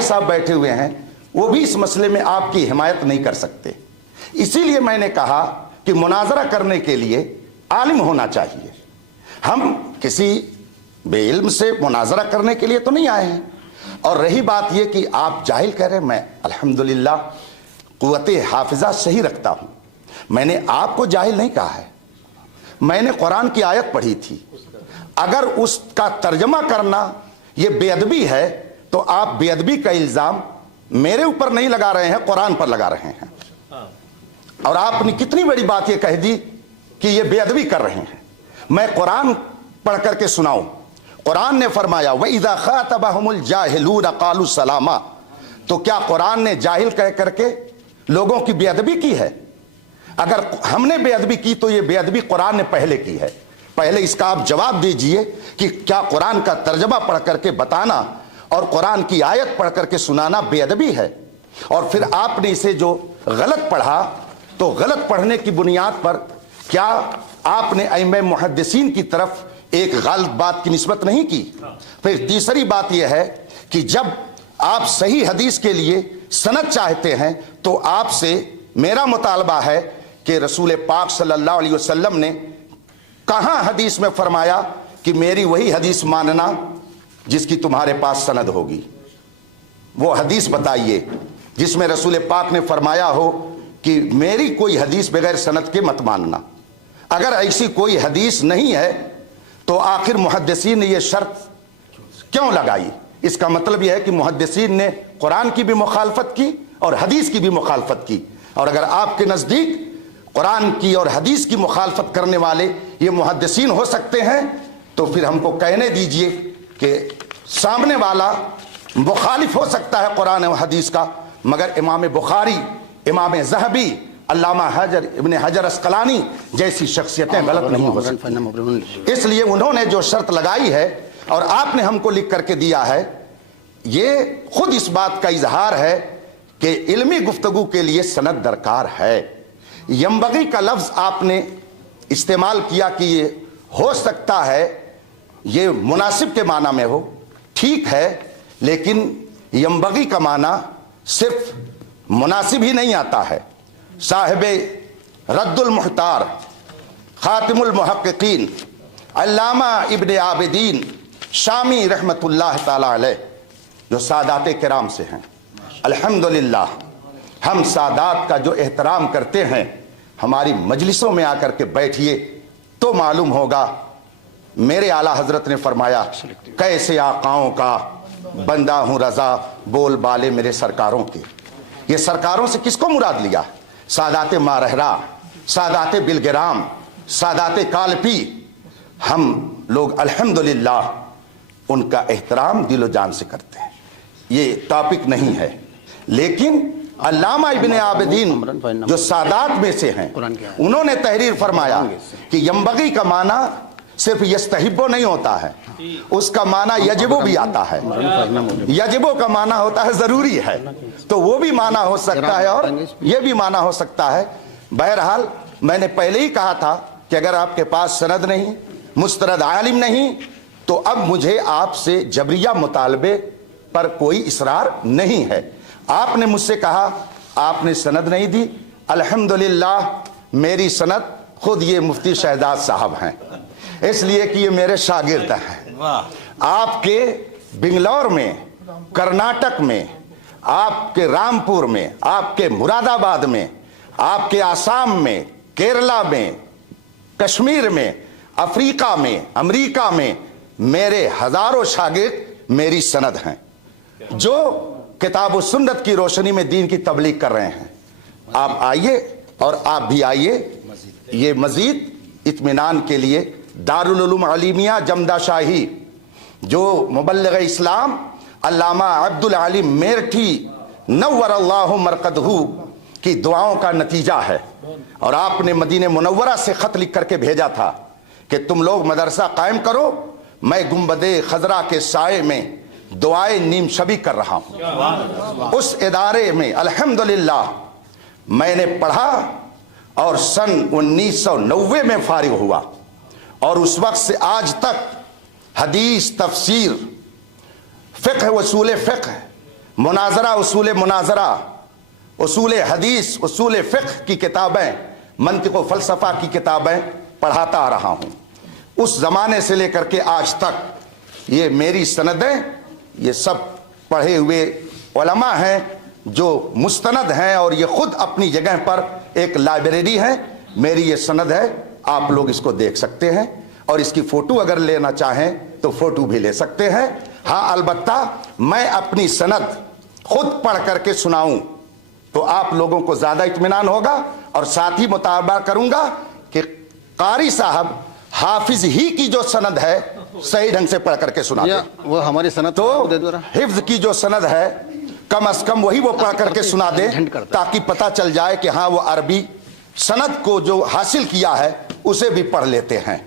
بھائی صاحب بیٹھے ہوئے ہیں وہ بھی اس مسئلے میں آپ کی حمایت نہیں کر سکتے. اسی لیے میں نے کہا کہ مناظرہ کرنے کے لیے عالم ہونا چاہیے. ہم کسی بے علم سے مناظرہ کرنے کے لیے تو نہیں آئے ہیں. اور رہی بات یہ کہ آپ جاہل کہہ رہے ہیں، میں الحمدللہ قوت حافظہ صحیح رکھتا ہوں. میں نے آپ کو جاہل نہیں کہا ہے. میں نے قرآن کی آیت پڑھی تھی. اگر اس کا ترجمہ کرنا یہ بے ادبی ہے تو آپ بے ادبی کا الزام میرے اوپر نہیں لگا رہے ہیں، قرآن پر لگا رہے ہیں. اور آپ نے کتنی بڑی بات یہ کہہ دی کہ یہ بے ادبی کر رہے ہیں. میں قرآن پڑھ کر کے سناؤں. قرآن نے فرمایا وَإِذَا خَاطَبَهُمُ الْجَاهِلُونَ قَالُوا سَلَامًا. تو کیا قرآن نے جاہل کہہ کر کے لوگوں کی بے ادبی کی ہے؟ اگر ہم نے بے ادبی کی تو یہ بے ادبی قرآن نے پہلے کی ہے. پہلے اس کا آپ جواب دیجئے کہ کیا قرآن کا ترجمہ پڑھ کر کے بتانا اور قرآن کی آیت پڑھ کر کے سنانا بے ادبی ہے؟ اور پھر آپ نے اسے جو غلط پڑھا تو غلط پڑھنے کی بنیاد پر کیا آپ نے ائمہ محدثین کی طرف ایک غلط بات کی نسبت نہیں کی؟ پھر تیسری بات یہ ہے کہ جب آپ صحیح حدیث کے لیے سند چاہتے ہیں تو آپ سے میرا مطالبہ ہے کہ رسول پاک صلی اللہ علیہ وسلم نے کہاں حدیث میں فرمایا کہ میری وہی حدیث ماننا جس کی تمہارے پاس سند ہوگی؟ وہ حدیث بتائیے جس میں رسول پاک نے فرمایا ہو کہ میری کوئی حدیث بغیر سند کے مت ماننا. اگر ایسی کوئی حدیث نہیں ہے تو آخر محدثین نے یہ شرط کیوں لگائی؟ اس کا مطلب یہ ہے کہ محدثین نے قرآن کی بھی مخالفت کی اور حدیث کی بھی مخالفت کی. اور اگر آپ کے نزدیک قرآن کی اور حدیث کی مخالفت کرنے والے یہ محدثین ہو سکتے ہیں تو پھر ہم کو کہنے دیجئے کہ سامنے والا مخالف ہو سکتا ہے قرآن و حدیث کا، مگر امام بخاری، امام ذہبی، علامہ ابن حجر اسقلانی جیسی شخصیتیں غلط نہیں ہو سکتی. اس لیے انہوں نے جو شرط لگائی ہے اور آپ نے ہم کو لکھ کر کے دیا ہے، یہ خود اس بات کا اظہار ہے کہ علمی گفتگو کے لیے سند درکار ہے. ینبغی کا لفظ آپ نے استعمال کیا کہ یہ ہو سکتا ہے، یہ مناسب کے معنی میں ہو، ٹھیک ہے، لیکن ینبغی کا معنی صرف مناسب ہی نہیں آتا ہے. صاحب رد المحتار، خاتم المحققین، علامہ ابن عابدین شامی رحمت اللہ تعالی علیہ جو سادات کرام سے ہیں، الحمدللہ ہم سادات کا جو احترام کرتے ہیں، ہماری مجلسوں میں آ کر کے بیٹھیے تو معلوم ہوگا. میرے اعلیٰ حضرت نے فرمایا کیسے آقاؤں کا بندہ ہوں رضا، بول بالے میرے سرکاروں کے. یہ سرکاروں سے کس کو مراد لیا؟ سادات مارہرا، سادات بلگرام، سادات کالپی. ہم لوگ الحمدللہ ان کا احترام دل و جان سے کرتے ہیں. یہ ٹاپک نہیں ہے، لیکن علامہ ابن عابدین جو سادات میں سے ہیں انہوں نے تحریر فرمایا کہ ینبغی کا معنی صرف یستحبو نہیں ہوتا ہے، اس کا معنی یجبو بھی آتا ہے. یجبو کا معنی ہوتا ہے ضروری ہے، تو وہ بھی معنی ہو سکتا ہے اور یہ بھی معنی ہو سکتا ہے. بہرحال میں نے پہلے ہی کہا تھا کہ اگر آپ کے پاس سند نہیں، مستند عالم نہیں، تو اب مجھے آپ سے جبریہ مطالبے پر کوئی اصرار نہیں ہے. آپ نے مجھ سے کہا آپ نے سند نہیں دی. الحمدللہ میری سند خود یہ مفتی شہزاد صاحب ہیں، اس لیے کہ یہ میرے شاگرد ہیں. آپ کے بنگلور میں، کرناٹک میں، آپ کے رامپور میں، آپ کے مراد آباد میں، آپ کے آسام میں، کیرلا میں، کشمیر میں، افریقہ میں، امریکہ میں میرے ہزاروں شاگرد میری سند ہیں جو کتاب و سنت کی روشنی میں دین کی تبلیغ کر رہے ہیں. آپ آئیے اور آپ بھی آئیے. یہ مزید اطمینان کے لیے دارالعلوم علیمیہ جمدہ شاہی جو مبلغ اسلام علامہ عبدالعلیم میرٹھی نور اللہ مرقدہ کی دعاؤں کا نتیجہ ہے. اور آپ نے مدینہ منورہ سے خط لکھ کر کے بھیجا تھا کہ تم لوگ مدرسہ قائم کرو، میں گنبد خضرا کے سائے میں دعائے نیم شبی کر رہا ہوں. اس ادارے میں الحمدللہ میں نے پڑھا اور سن 1990 میں فارغ ہوا، اور اس وقت سے آج تک حدیث، تفسیر، فقہ، اصول فقہ، मुनाजरा, उसूल मुनाजरा, उसूल हदीस, उसूल फ़िक़्ह की किताबें, मंतिक़ व फ़लसफ़ा की किताबें पढ़ाता आ रहा हूँ। उस ज़माने से लेकर के आज तक ये मेरी सनदें, ये सब पढ़े हुए उलमा हैं जो मुस्तनद हैं, और ये ख़ुद अपनी जगह पर एक लाइब्रेरी है। मेरी ये सनद है, आप लोग इसको देख सकते हैं, और इसकी फ़ोटो अगर लेना चाहें तो फ़ोटो भी ले सकते हैं। हाँ, अलबत्ता मैं अपनी सनद खुद पढ़ करके सुनाऊं तो आप लोगों को ज़्यादा इत्मीनान होगा, और साथ ही मुतालबा करूंगा कि कारी साहब हाफिज ही की जो सनद है सही ढंग से पढ़ करके सुना दे। वो हमारी सनद तो हिफ्ज की जो सनद है कम अज कम वही वो पढ़ करके सुना दे, ताकि पता चल जाए कि हाँ वो अरबी सनद को जो हासिल किया है उसे भी पढ़ लेते हैं।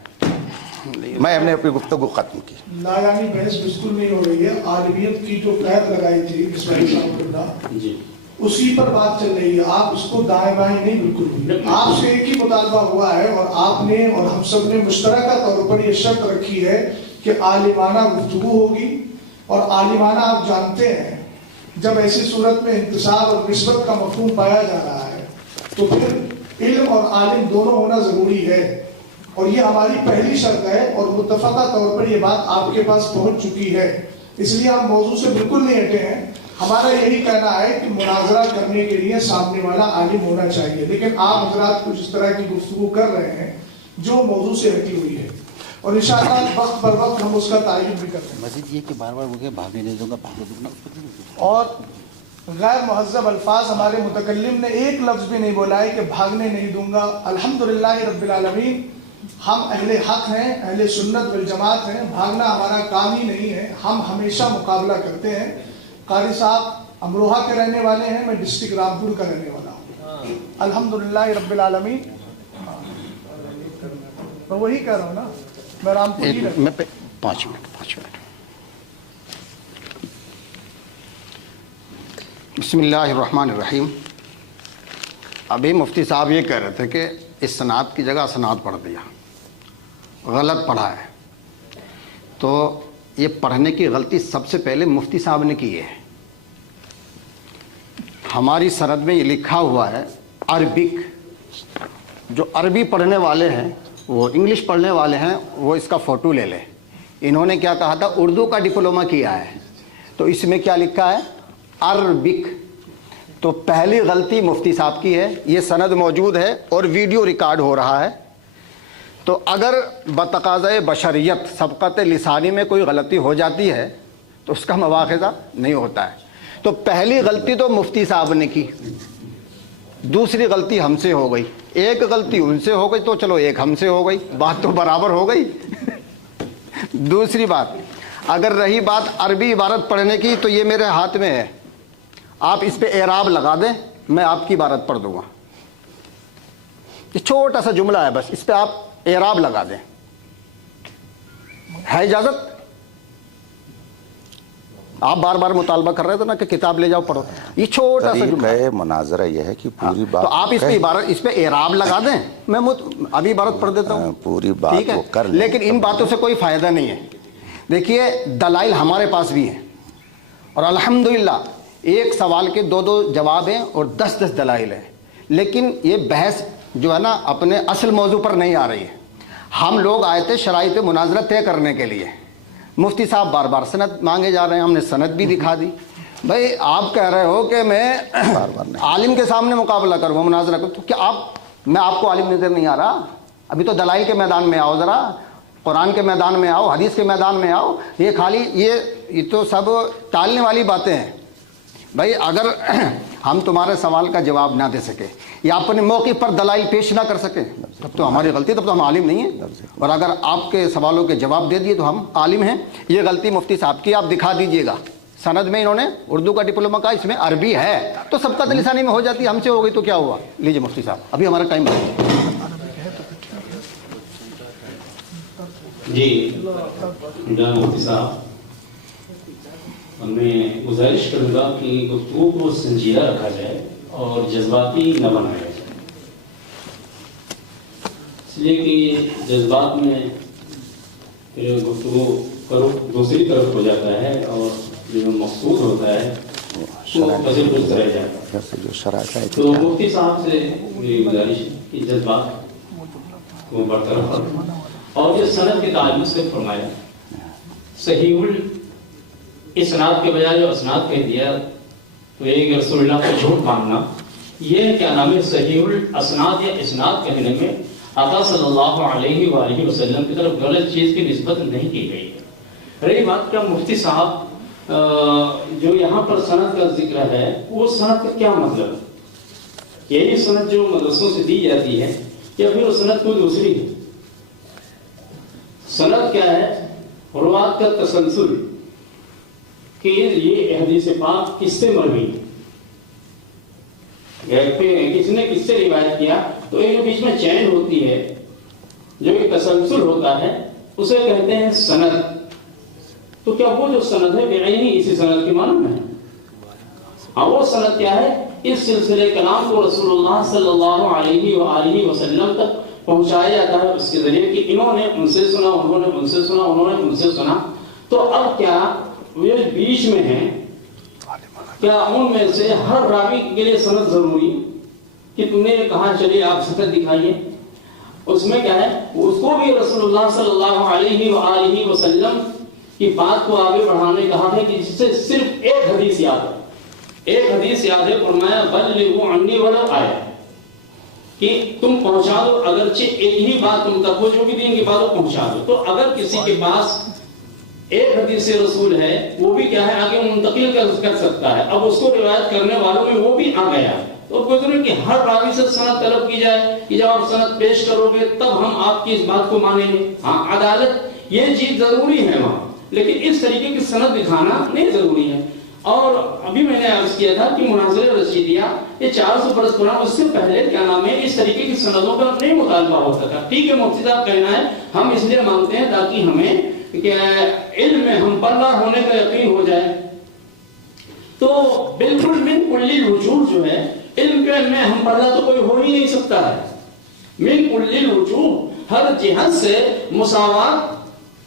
मैं हमने अपनी गुफ्तगू खत्म की। नायानी बहस बिल्कुल नहीं हो रही है। आलमियत की जो कैद लगाई थी इस्माइल, उसी पर बात चल रही है। आप उसको दाएं बाएं नहीं, बिल्कुल भी। आपसे एक ही मुतालबा हुआ है, और आपने और हम सब ने मुश्तरका तौर पर यह शर्त रखी है कि आलिमाना गुफ्तगू होगी। और आलिमाना आप जानते हैं, जब ऐसी सूरत में इंतिसाब और निस्बत का मफहूम पाया जा रहा है तो फिर इल्म और आलिम दोनों होना जरूरी है, और ये हमारी पहली शर्त है। और मुत्तफका तौर पर ये बात आपके पास पहुंच चुकी है, इसलिए हम मौजू से बिल्कुल नहीं हटे हैं। हमारा यही कहना है कि मुनाजरा करने के लिए सामने वाला आलिम होना चाहिए, लेकिन आप हजरात कुछ इस तरह की गुफ्तगू कर रहे हैं जो मौजू से हटी हुई है, और इंशाअल्लाह वक्त पर वक्त हम उसका तायन भी करते हैं। मजीद ये कि बार बार मुझे भागने नहीं दूंगा, भागने दूंगा। और गैर मुहज़्ज़ब अल्फाज हमारे मुतकल्लिम ने एक लफ्ज़ भी नहीं बोला है कि भागने नहीं दूंगा। अल्हम्दुलिल्लाह रब्बिल आलमीन, हम अहले हक हैं, अहले सुन्नत वल जमात हैं। भागना हमारा काम ही नहीं है, हम हमेशा मुकाबला करते हैं। कारी साहब अमरोहा के रहने वाले हैं, मैं डिस्ट्रिक्ट रामपुर का रहने वाला हूँ। अल्हम्दुलिल्लाह रब्बिल आलमीन, मैं वही कह रहा हूँ ना, मैं रामपुर ही रहता हूँ। मैं 5 मिनट। बिस्मिल्लाहिर्रहमानिर्रहीम। अभी मुफ्ती साहब ये कह रहे थे कि इस सनाद की जगह सनाद पढ़ दिया, गलत पढ़ा है। तो ये पढ़ने की गलती सबसे पहले मुफ्ती साहब ने की है। हमारी सनद में ये लिखा हुआ है अरबिक। जो अरबी पढ़ने वाले हैं, वो इंग्लिश पढ़ने वाले हैं, वो इसका फ़ोटो ले लें। इन्होंने क्या कहा था, उर्दू का डिप्लोमा किया है, तो इसमें क्या लिखा है, अरबिक। तो पहली गलती मुफ्ती साहब की है। ये सनद मौजूद है और वीडियो रिकॉर्ड हो रहा है। तो अगर बतकाज़े बशरियत सबक़त लिसानी में कोई गलती हो जाती है तो उसका मवाख़िज़ा नहीं होता है। तो पहली गलती तो मुफ्ती साहब ने की, दूसरी गलती हमसे हो गई, एक गलती उनसे हो गई, तो चलो एक हमसे हो गई, बात तो बराबर हो गई। दूसरी बात, अगर रही बात अरबी इबारत पढ़ने की, तो ये मेरे हाथ में है, आप इस पे एराब लगा दें, मैं आपकी इबारत पढ़ दूंगा। ये छोटा सा जुमला है बस, इस पे आप एराब लगा दें। है इजाजत? आप बार बार मुतालबा कर रहे थे ना कि किताब ले जाओ पढ़ो। ये छोटा सा जुमला है। मुनाजरा यह है कि पूरी बात, तो आप इस पे इबारत, इस पे एराब लगा दें, मैं अभी इबारत पढ़ देता हूँ। पूरी बात ठीक है, वो कर लेकिन इन बातों से कोई फायदा नहीं है। देखिए, दलाइल हमारे पास भी हैं, और अल्हम्दुलिल्लाह एक सवाल के 2-2 जवाब हैं और 10-10 दलाइल हैं। लेकिन ये बहस जो है ना, अपने असल मौजू पर नहीं आ रही है। हम लोग आए थे शराइत मुनाजरा तय करने के लिए। मुफ्ती साहब बार बार सनद मांगे जा रहे हैं, हमने सनद भी दिखा दी। भाई आप कह रहे हो कि मैं आलिम के सामने मुकाबला करूँगा, मुनाजरा करूँ, तो क्या मैं आपको आलिम नजर नहीं आ रहा? अभी तो दलाइल के मैदान में आओ, ज़रा कुरान के मैदान में आओ, हदीस के मैदान में आओ। ये खाली ये तो सब टालने वाली बातें हैं। भाई अगर हम तुम्हारे सवाल का जवाब ना दे सके या अपने मौके पर दलाइल पेश ना कर सके, तब तो हमारी गलती, तब तो हम आलिम नहीं हैं। और अगर आपके सवालों के जवाब दे दिए तो हम आलिम हैं। ये गलती मुफ्ती साहब की, आप दिखा दीजिएगा। सनद में इन्होंने उर्दू का डिप्लोमा का, इसमें अरबी है, तो सबका लिसानी में हो जाती है, हमसे हो गई तो क्या हुआ? लीजिए मुफ्ती साहब, अभी हमारा टाइम जी। मुफ्ती साहब, मैं गुजारिश करूँगा कि गुफ्तगू को संजीदा रखा जाए और जज्बाती न बनाया जाए, इसलिए कि जज्बात में गुफ्तगू करो दूसरी तरफ हो जाता है, और जो मकसूद होता है تو وزیر درست رہ جاتا ہے۔ جو شرائط ہے تو مفتی صاحب سے میری گزارش ہے کہ جذبات کو برطرف رکھیں، اور جو سند کے تعلق سے فرمایا صحیح الاسناد کے بجائے جو اسناد کہہ دیا تو ایک رسول اللہ کو جھوٹ ماننا، یہ کیا نام ہے صحیح الاسناد یا اسناد کہنے میں آقا صلی اللہ علیہ وآلہ وسلم کی طرف غلط چیز کی نسبت نہیں کی گئی ہے۔ رہی بات کیا مفتی صاحب جو یہاں پر سند کا ذکر ہے وہ سند کا کیا مطلب ہے؟ یہی سند جو مدرسوں سے دی جاتی ہے یا پھر وہ سند کوئی دوسری ہے؟ سند کیا ہے؟ روات کا تسلسل کہ یہ حدیث پاک کس سے مروی ہے، کس نے کس سے روایت کیا، تو ایک بیچ میں چین ہوتی ہے جو ایک تسلسل ہوتا ہے، اسے کہتے ہیں سند۔ تو کیا وہ جو سند ہے بعینی اسی سند کی معلوم ہے؟ ہاں وہ سند کیا ہے؟ اس سلسلے کلام کو رسول اللہ صلی اللہ علیہ وآلہ وسلم تک پہنچایا جاتا ہے اس کے ذریعے کہ انہوں نے ان سے سنا، انہوں نے ان سے سنا، انہوں نے ان سے سنا۔ تو اب کیا وہ بیچ میں ہیں، کیا ان میں سے ہر راوی کے لیے سند ضروری کہ تم نے کہا چلیے آپ سند دکھائیے؟ اس میں کیا ہے، اس کو بھی رسول اللہ صلی اللہ علیہ وآلہ وسلم کی بات کو آگے بڑھانے کہا ہے کہ جس سے صرف ایک حدیث یاد ہے، ایک حدیث یاد ہے، فرمایا بلغوا عنی ولو آیہ، کہ تم پہنچا دو اگرچہ ایک ہی بات تم تک ہو، جو بھی دین کی بات ہو پہنچا دو۔ تو اگر کسی کے پاس ایک حدیث رسول ہے وہ بھی کیا ہے آگے منتقل کر سکتا ہے، اب اس کو روایت کرنے والوں میں وہ بھی آ گیا، تو کوئی کہ ہر راوی سے سند طلب کی جائے کہ جب آپ سند پیش کرو گے تب ہم آپ کی اس بات کو مانیں گے۔ ہاں عدالت یہ چیز ضروری ہے وہاں، لیکن اس طریقے کی سند دکھانا نہیں ضروری ہے۔ اور ابھی میں نے عرض کیا تھا کہ مناظر رشیدیہ یہ 400 برس پرانا، اس سے پہلے کیا نام ہے اس طریقے کی سندوں کا نہیں مطالبہ ہوتا تھا۔ ٹھیک ہے مفتی صاحب کہنا ہے ہم اس لیے مانتے ہیں تاکہ ہمیں کہ علم میں ہم پلہ ہونے کا یقین ہو جائے، تو بالکل من کل الوجوہ جو ہے علم کے میں ہم پلہ تو کوئی ہو ہی نہیں سکتا ہے، من کل الوجوہ ہر جہت سے مساوات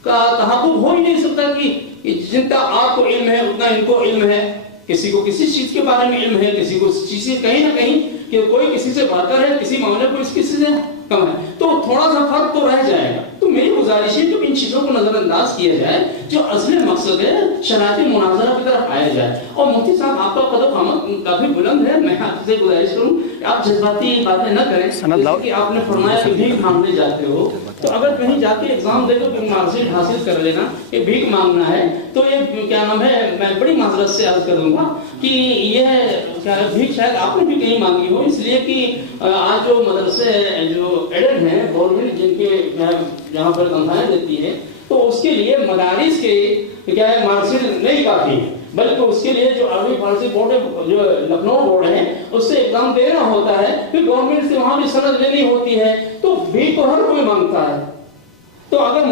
کا تحقق ہو ہی نہیں سکتا کہ جتنا آپ کو علم ہے اتنا ان کو علم ہے، کسی کو کسی چیز کے بارے میں علم ہے، کسی کو چیز سے کہیں نہ کہیں کہ کوئی کسی سے بہتر ہے، کسی معاملے کو کسی سے کم ہے، تو تھوڑا سا فرق تو رہ جائے گا۔ تو میری گزارش ہے کہ ان چیزوں کو نظر انداز کیا جائے، جو اصل مقصد ہے شرائط مناظرہ کی طرف آیا جائے۔ اور مفتی صاحب آپ کا قد و قامت کافی بلند ہے، میں آپ سے گزارش کروں آپ جذباتی باتیں نہ کریں، جیسے کہ آپ نے فرمایا کہ بھیک مانگنے جاتے ہو، تو اگر کہیں جا کے ایگزام دے تو مارکشیٹ حاصل کر لینا کہ بھیک مانگنا ہے، تو یہ کیا نام ہے میں بڑی معذرت سے عرض کر دوں گا کہ یہ بھیک شاید آپ نے بھی کہیں مانگی ہو، اس لیے کہ آج جو مدرسے جو ایڈڈ ہیں گورنمنٹ جن کے جہاں پر تنخواہیں دیتی ہے، تو اس کے لیے مدارس کے کیا ہے مارکشیٹ نہیں کافی، بلکہ اس کے لیے جو عربی فارسی بورڈ ہے جو لکھنؤ بورڈ ہے اس سے ایگزام دینا ہوتا ہے، پھر گورنمنٹ سے وہاں بھی سند لینی ہوتی ہے، تو بھیک تو ہر کوئی مانگتا ہے۔ تو اگر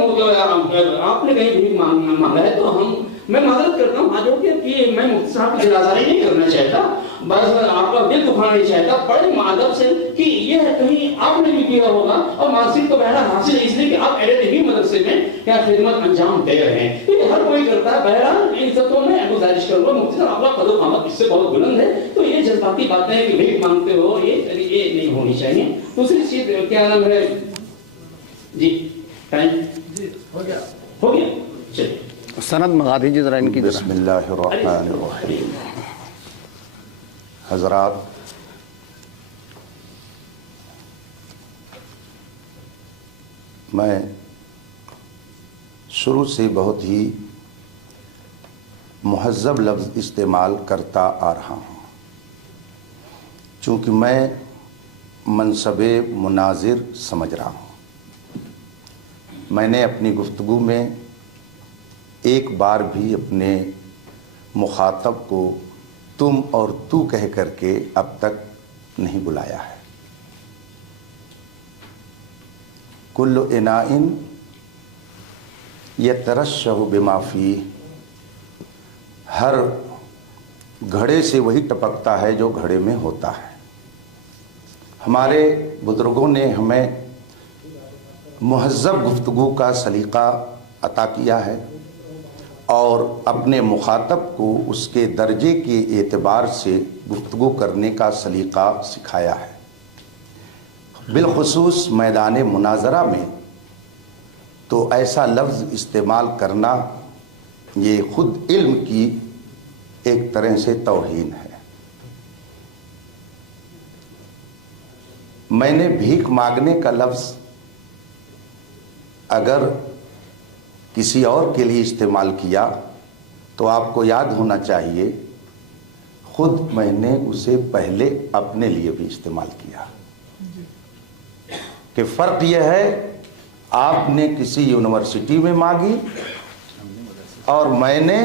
آپ نے کہیں بھیک مانگا ہے تو میں معذرت کرتا ہوں آج کہ میں مفتی صاحب کی دلازاری نہیں کرنا چاہتا، بس آپ کا دل دکھانا نہیں چاہتا، بڑے معدب سے کہ یہ کہیں آپ نے بھی کیا ہوگا اور مارکشیٹ کو بہرحال حاصل ہے اس لیے کہ آپ ایڈٹ ہی مدرسے میں کیا خدمت انجام دے رہے ہیں، یہ ہر کوئی کرتا ہے۔ بہرحال ان سب کو میں گزارش کروں گا مفتی صاحب آپ کا قد و قامت اس سے بہت بلند ہے، تو یہ جذباتی باتیں کہ بھیک مانگتے ہو یہ نہیں ہونی چاہیے۔ دوسری چیز کیا نام ہے جی ٹائم ہو گیا چلیے سند منگا دیجیے ذرا ان کی۔ بسم اللہ الرحمن الرحیم۔ حضرات، میں شروع سے بہت ہی مہذب لفظ استعمال کرتا آ رہا ہوں، چونکہ میں منصب مناظر سمجھ رہا ہوں۔ میں نے اپنی گفتگو میں ایک بار بھی اپنے مخاطب کو تم اور تو کہہ کر کے اب تک نہیں بلایا ہے۔ کل اناء یترشح بما فیہ، ہر گھڑے سے وہی ٹپکتا ہے جو گھڑے میں ہوتا ہے۔ ہمارے بزرگوں نے ہمیں مہذب گفتگو کا سلیقہ عطا کیا ہے، اور اپنے مخاطب کو اس کے درجے کے اعتبار سے گفتگو کرنے کا سلیقہ سکھایا ہے۔ بالخصوص میدان مناظرہ میں تو ایسا لفظ استعمال کرنا یہ خود علم کی ایک طرح سے توہین ہے۔ میں نے بھیک مانگنے کا لفظ اگر کسی اور کے لیے استعمال کیا تو آپ کو یاد ہونا چاہیے خود میں نے اسے پہلے اپنے لیے بھی استعمال کیا کہ فرق یہ ہے آپ نے کسی یونیورسٹی میں مانگی اور میں نے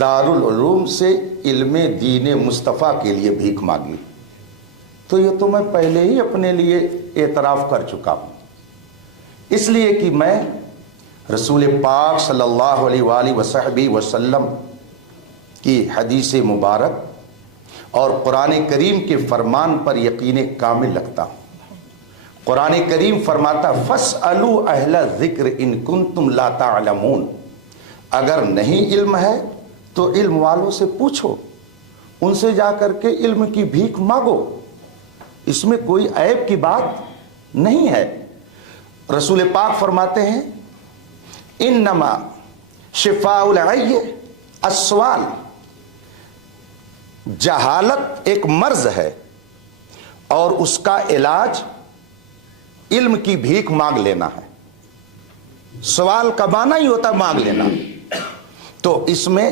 دارالعلوم سے علم دین مصطفیٰ کے لیے بھیک مانگی، تو یہ تو میں پہلے ہی اپنے لیے اعتراف کر چکا ہوں، اس لیے کہ میں رسول پاک صلی اللہ علیہ وآلہ وصحبہ وسلم کی حدیث مبارک اور قرآن کریم کے فرمان پر یقین کامل رکھتا ہوں۔ قرآن کریم فرماتا فَاسْأَلُوا أَهْلَ الذِّكْرِ إِن كُنتُمْ لَا تَعْلَمُونَ، اگر نہیں علم ہے تو علم والوں سے پوچھو، ان سے جا کر کے علم کی بھیک مانگو، اس میں کوئی عیب کی بات نہیں ہے۔ رسول پاک فرماتے ہیں انما شفاء العی السؤال، جہالت ایک مرض ہے اور اس کا علاج علم کی بھیک مانگ لینا ہے۔ سوال کا معنی ہی ہوتا مانگ لینا، تو اس میں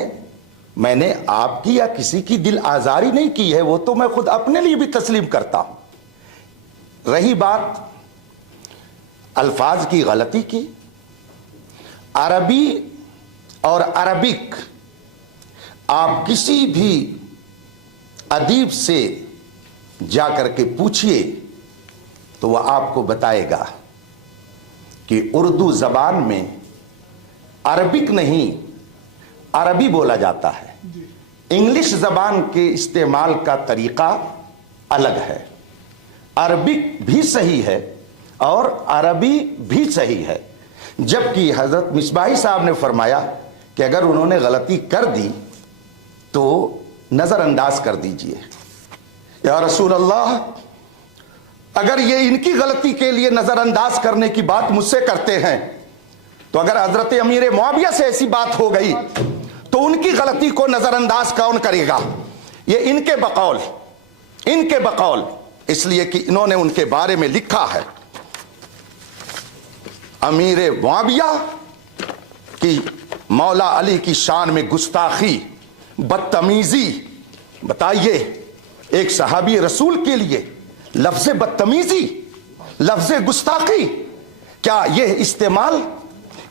نے آپ کی یا کسی کی دل آزاری نہیں کی ہے، وہ تو میں خود اپنے لیے بھی تسلیم کرتا ہوں۔ رہی بات الفاظ کی غلطی کی، عربی اور عربک آپ کسی بھی ادیب سے جا کر کے پوچھئے تو وہ آپ کو بتائے گا کہ اردو زبان میں عربک نہیں عربی بولا جاتا ہے، انگلش زبان کے استعمال کا طریقہ الگ ہے۔ عربک بھی صحیح ہے اور عربی بھی صحیح ہے، جبکہ حضرت مصباحی صاحب نے فرمایا کہ اگر انہوں نے غلطی کر دی تو نظر انداز کر دیجئے۔ یا رسول اللہ، اگر یہ ان کی غلطی کے لیے نظر انداز کرنے کی بات مجھ سے کرتے ہیں تو اگر حضرت امیر معاویہ سے ایسی بات ہو گئی تو ان کی غلطی کو نظر انداز کون کرے گا؟ یہ ان کے بقول، اس لیے کہ انہوں نے ان کے بارے میں لکھا ہے امیر معاویہ کی مولا علی کی شان میں گستاخی، بدتمیزی۔ بتائیے ایک صحابی رسول کے لیے لفظ بدتمیزی، لفظ گستاخی، کیا یہ استعمال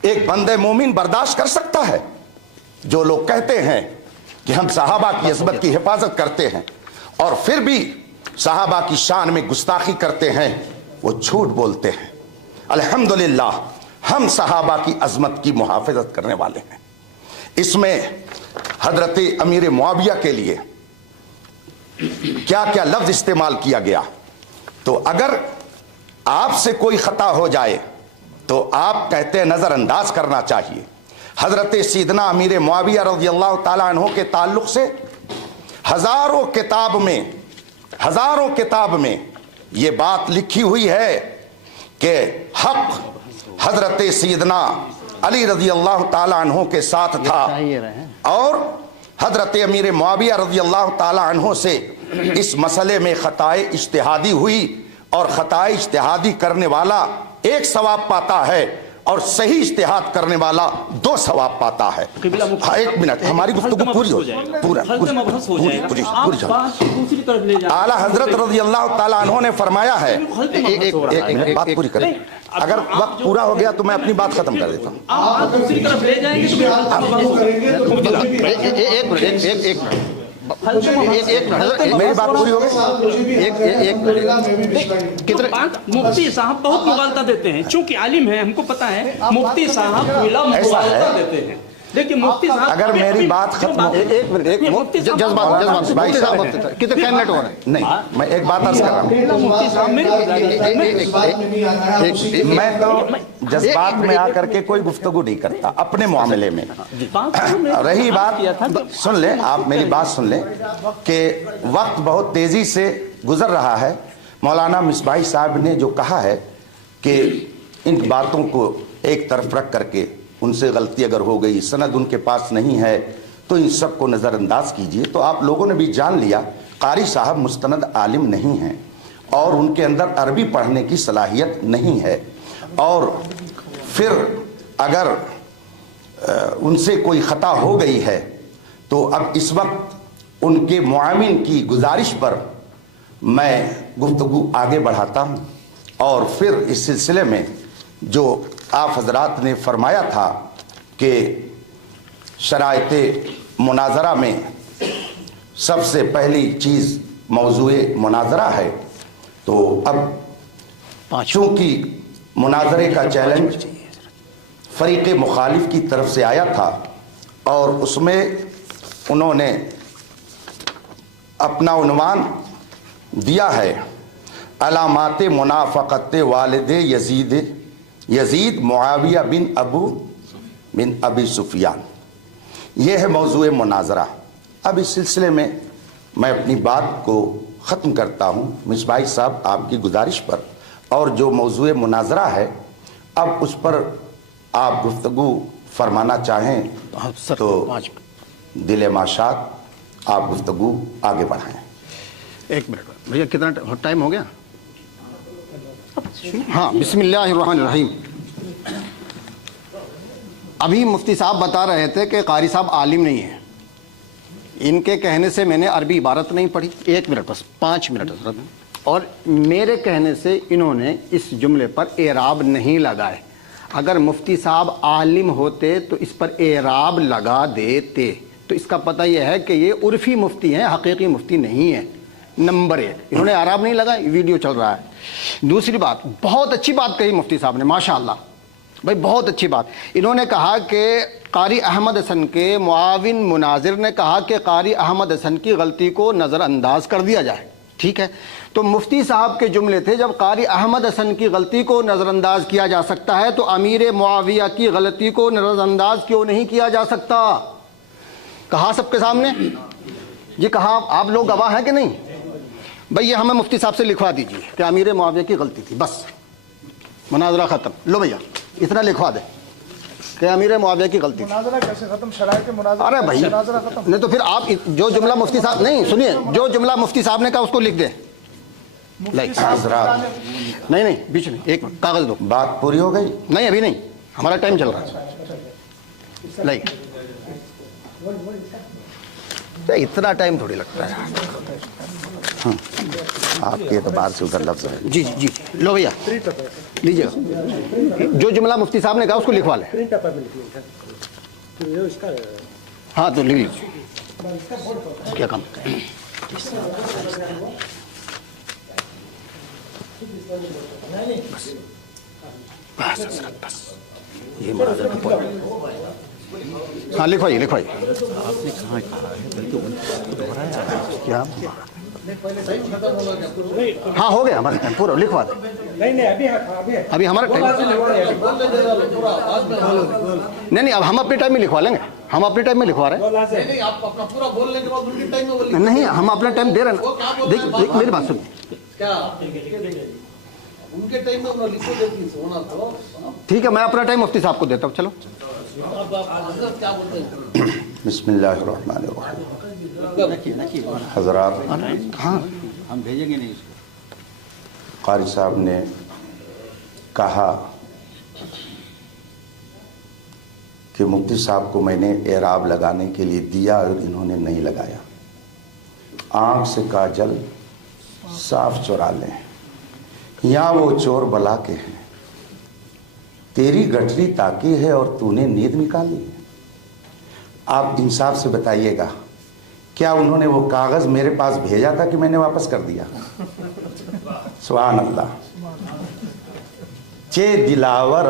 ایک بندہ مومن برداشت کر سکتا ہے؟ جو لوگ کہتے ہیں کہ ہم صحابہ کی عظمت کی حفاظت کرتے ہیں اور پھر بھی صحابہ کی شان میں گستاخی کرتے ہیں، وہ جھوٹ بولتے ہیں۔ الحمدللہ ہم صحابہ کی عظمت کی محافظت کرنے والے ہیں۔ اس میں حضرت امیر معاویہ کے لیے کیا کیا لفظ استعمال کیا گیا، تو اگر آپ سے کوئی خطا ہو جائے تو آپ کہتے ہیں نظر انداز کرنا چاہیے۔ حضرت سیدنا امیر معاویہ رضی اللہ تعالیٰ عنہ کے تعلق سے ہزاروں کتاب میں یہ بات لکھی ہوئی ہے کہ حق حضرت سیدنا علی رضی اللہ تعالیٰ عنہ کے ساتھ تھا، اور حضرت امیر معاویہ رضی اللہ تعالیٰ عنہ سے اس مسئلے میں خطائے اجتہادی ہوئی، اور خطائے اجتہادی کرنے والا 1 ثواب پاتا ہے اور صحیح اجتہاد کرنے والا 2 ثواب پاتا ہے۔ 1 منٹ، ہماری گفتگو پوری ہو جائے، پوری اعلیٰ حضرت رضی اللہ تعالیٰ عنہ نے فرمایا ہے، ایک منٹ بات پوری کریں، اگر وقت پورا ہو گیا تو میں اپنی بات ختم کر دیتا ہوں۔ میری بات پوری ہو گئی؟ مفتی صاحب بہت مغالطہ دیتے ہیں، چونکہ عالم ہے، ہم کو پتا ہے مفتی صاحب مغالطہ دیتے ہیں۔ देखिए मुफ्ती साहब अगर मेरी बात खत्म हो, एक मिनट, एक मुफ्ती साहब जज्बात भाई मुफ्ती साहब साहब, कितने 10 मिनट हो रहे हैं? नहीं, मैं एक बात अर्ज कर रहा हूँ। मुफ्ती साहब मेरी मैं तो जज्बात में आकर के कोई गुफ्तगू नहीं करता अपने मामले में। रही बात, सुन ले आप मेरी बात सुन ले कि वक्त बहुत तेजी से गुजर रहा है। मौलाना मिसबाही साहब ने जो कहा है कि इन बातों को एक तरफ रख करके उनसे गलती अगर हो गई, सनद उनके पास नहीं है, तो इन सब को नज़रअंदाज कीजिए। तो आप लोगों ने भी जान लिया कारी साहब मुस्तनद आलिम नहीं हैं और उनके अंदर अरबी पढ़ने की सलाहियत नहीं है। और फिर अगर उनसे कोई ख़ता हो गई है तो अब इस वक्त उनके मुआविन की गुजारिश पर मैं गुफ्तगू आगे बढ़ाता हूँ। और फिर इस सिलसिले में जो आप हजरात ने फरमाया था कि शराइते मुनाजरा में सबसे पहली चीज़ मौजूए मुनाजरा है, तो अब चूँकि मुनाजरे का चैलेंज फरीक़ मुखालिफ की तरफ से आया था और उसमें उन्होंने अपना उन्वान दिया है अलामात मुनाफ़क़त वालिद यजीद मुआविया बिन अबी सुफियान। ये है मौजूए मुनाजरा। अब इस सिलसिले में मैं अपनी बात को ख़त्म करता हूँ मिसबाही साहब आपकी गुजारिश पर, और जो मौजूए मुनाजरा है अब उस पर आप गुफ्तगू फरमाना चाहें तो दिल माशात आप गुफ्तगू आगे बढ़ाएं। एक मिनट भैया, कितना टाइम हो गया? हाँ, बिस्मिल्लाहिर्रहमानिर्रहीम। अभी मुफ्ती साहब बता रहे थे कि कारी साहब आलिम नहीं है। इनके कहने से मैंने अरबी इबारत नहीं पढ़ी। एक मिनट, बस 5 मिनट। और मेरे कहने से इन्होंने इस जुमले पर एराब नहीं लगाए। अगर मुफ्ती साहब आलिम होते तो इस पर एराब लगा देते। तो इसका पता यह है कि ये उर्फी मुफ्ती हैं, हकीकी मुफ्ती नहीं है। नंबर 1, इन्होंने आराम नहीं लगाया, वीडियो चल रहा है। दूसरी बात, बहुत अच्छी बात कही मुफ्ती साहब ने, माशाअल्लाह भाई, बहुत अच्छी बात। इन्होंने कहा कि कारी अहमद हसन के मुआविन मुनाजिर ने कहा कि कारी अहमद हसन की गलती को नज़रअंदाज कर दिया जाए। ठीक है, तो मुफ्ती साहब के जुमले थे जब कारी अहमद हसन की गलती को नज़रअंदाज किया जा सकता है तो अमीर मुआविया की गलती को नज़रअंदाज क्यों नहीं किया जा सकता? कहा सबके सामने ये कहा, आप लोग गवाह हैं कि नहीं? भाई ये हमें मुफ्ती साहब से लिखवा दीजिए कि अमीर मुआविया की गलती थी, बस मुनाजरा ख़त्म। लो भैया इतना लिखवा दे कि अमीर मुआविया की गलती थी। मुनाजरा कैसे खत्म? शरायत मुनाजरा, अरे भाई मुनाजरा खत्म नहीं तो फिर आप जो जुमला मुफ्ती साहब, नहीं सुनिए, जो जुमला मुफ्ती साहब ने कहा उसको लिख दे। नहीं नहीं, बीच में एक कागज दो। बात पूरी हो गई? नहीं अभी नहीं, हमारा टाइम चल रहा है। लाइक इतना टाइम थोड़ी लगता है। आपके एतबार से उधर लफ्ज़ है। जी जी जी, लो भैया लीजिएगा। जो जुमला मुफ्ती साहब ने कहा उसको लिखवा लें। हाँ तो लिख लीजिए। क्या काम? बस बस ये मुनाज़रा का पॉइंट। हाँ लिखवाइए लिखवाइए। आपने कहाँ क्या? हाँ हो गया हमारा टाइम पूरा, लिखवा दे। अभी हमारा टाइम नहीं, अब हम अपने टाइम में लिखवा लेंगे। हम अपने टाइम में लिखवा रहे हैं। आप अपना पूरा बोलने के बाद उनके टाइम में नहीं, हम अपना टाइम दे रहे हैं। देख मेरी बात सुनिए। क्या उनके टाइम में लिखो देती सोना तो ठीक है, मैं अपना टाइम मुफ्ती साहब को देता हूँ। चलो क्या बोलते हैं? बिस्मिल्लाहिर्रहमानिर्रहीम। हजरात, हाँ हम भेजेंगे नहीं इसको। कारी साहब ने कहा कि मुफ्ती साहब को मैंने एराब लगाने के लिए दिया और इन्होंने नहीं लगाया। आँख से काजल साफ चुरा लें, यहाँ वो चोर बला के हैं। तेरी गठरी ताकी है और तूने नींद निकाली है। आप इंसाफ से बताइएगा, क्या उन्होंने वो कागज़ मेरे पास भेजा था कि मैंने वापस कर दिया? सुभान अल्लाह। चे दिलावर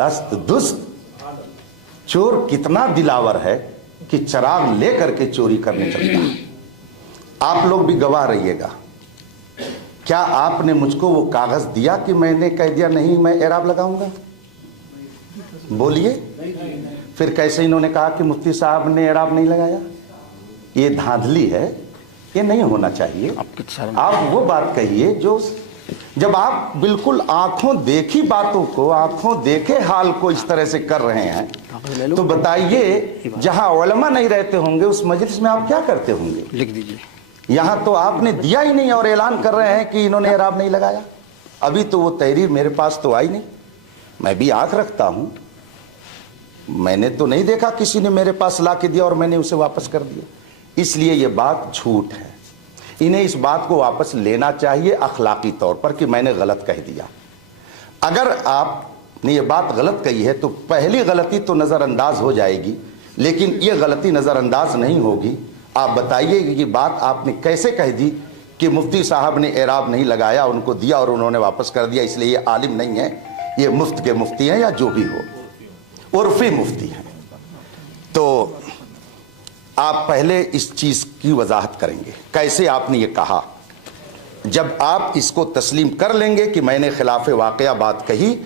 अस्त दुस्त चोर कितना दिलावर है कि चराग लेकर के चोरी करने चलता है। आप लोग भी गवाह रहिएगा। क्या आपने मुझको वो कागज दिया कि मैंने कह दिया नहीं मैं एराब लगाऊंगा? बोलिए। फिर कैसे इन्होंने कहा कि मुफ्ती साहब ने एराब नहीं लगाया? ये धांधली है, ये नहीं होना चाहिए। आप वो बात कहिए जो, जब आप बिल्कुल आंखों देखी बातों को, आंखों देखे हाल को इस तरह से कर रहे हैं, तो बताइए जहां उलमा नहीं रहते होंगे उस मजलिस में आप क्या करते होंगे? लिख दीजिए। यहां तो आपने दिया ही नहीं और ऐलान कर रहे हैं कि इन्होंने एराब नहीं लगाया। अभी तो वो तहरीर मेरे पास तो आई नहीं। मैं भी आंख रखता हूं, मैंने तो नहीं देखा किसी ने मेरे पास ला के दिया और मैंने उसे वापस कर दिया। इसलिए ये बात झूठ है। इन्हें इस बात को वापस लेना चाहिए अखलाकी तौर पर कि मैंने गलत कह दिया। अगर आपने ये बात गलत कही है तो पहली गलती तो नज़रअंदाज हो जाएगी, लेकिन ये गलती नज़रअंदाज नहीं होगी। आप बताइए कि ये बात आपने कैसे कह दी कि मुफ्ती साहब ने एराब नहीं लगाया, उनको दिया और उन्होंने वापस कर दिया, इसलिए ये आलिम नहीं है, ये मुफ्त के मुफ्ती हैं या जो भी हो, उर्फी मुफ्ती हैं। तो आप पहले इस चीज़ की वजाहत करेंगे कैसे आपने ये कहा। जब आप इसको तस्लीम कर लेंगे कि मैंने खिलाफ वाक़या बात कही,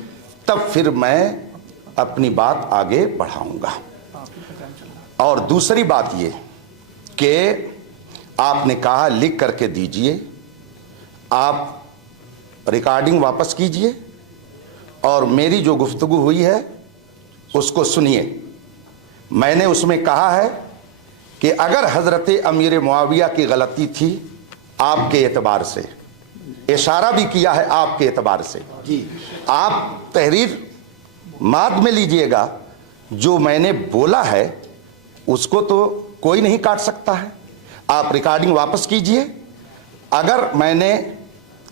तब फिर मैं अपनी बात आगे बढ़ाऊंगा। और दूसरी बात ये कि आपने कहा लिख करके दीजिए, आप रिकॉर्डिंग वापस कीजिए और मेरी जो गुफ्तगू हुई है उसको सुनिए। मैंने उसमें कहा है कि अगर हज़रत अमीर मुआविया की गलती थी आपके एतबार से, इशारा भी किया है आपके एतबार से, आप तहरीर माद में लीजिएगा। जो मैंने बोला है उसको तो कोई नहीं काट सकता है। आप रिकॉर्डिंग वापस कीजिए। अगर मैंने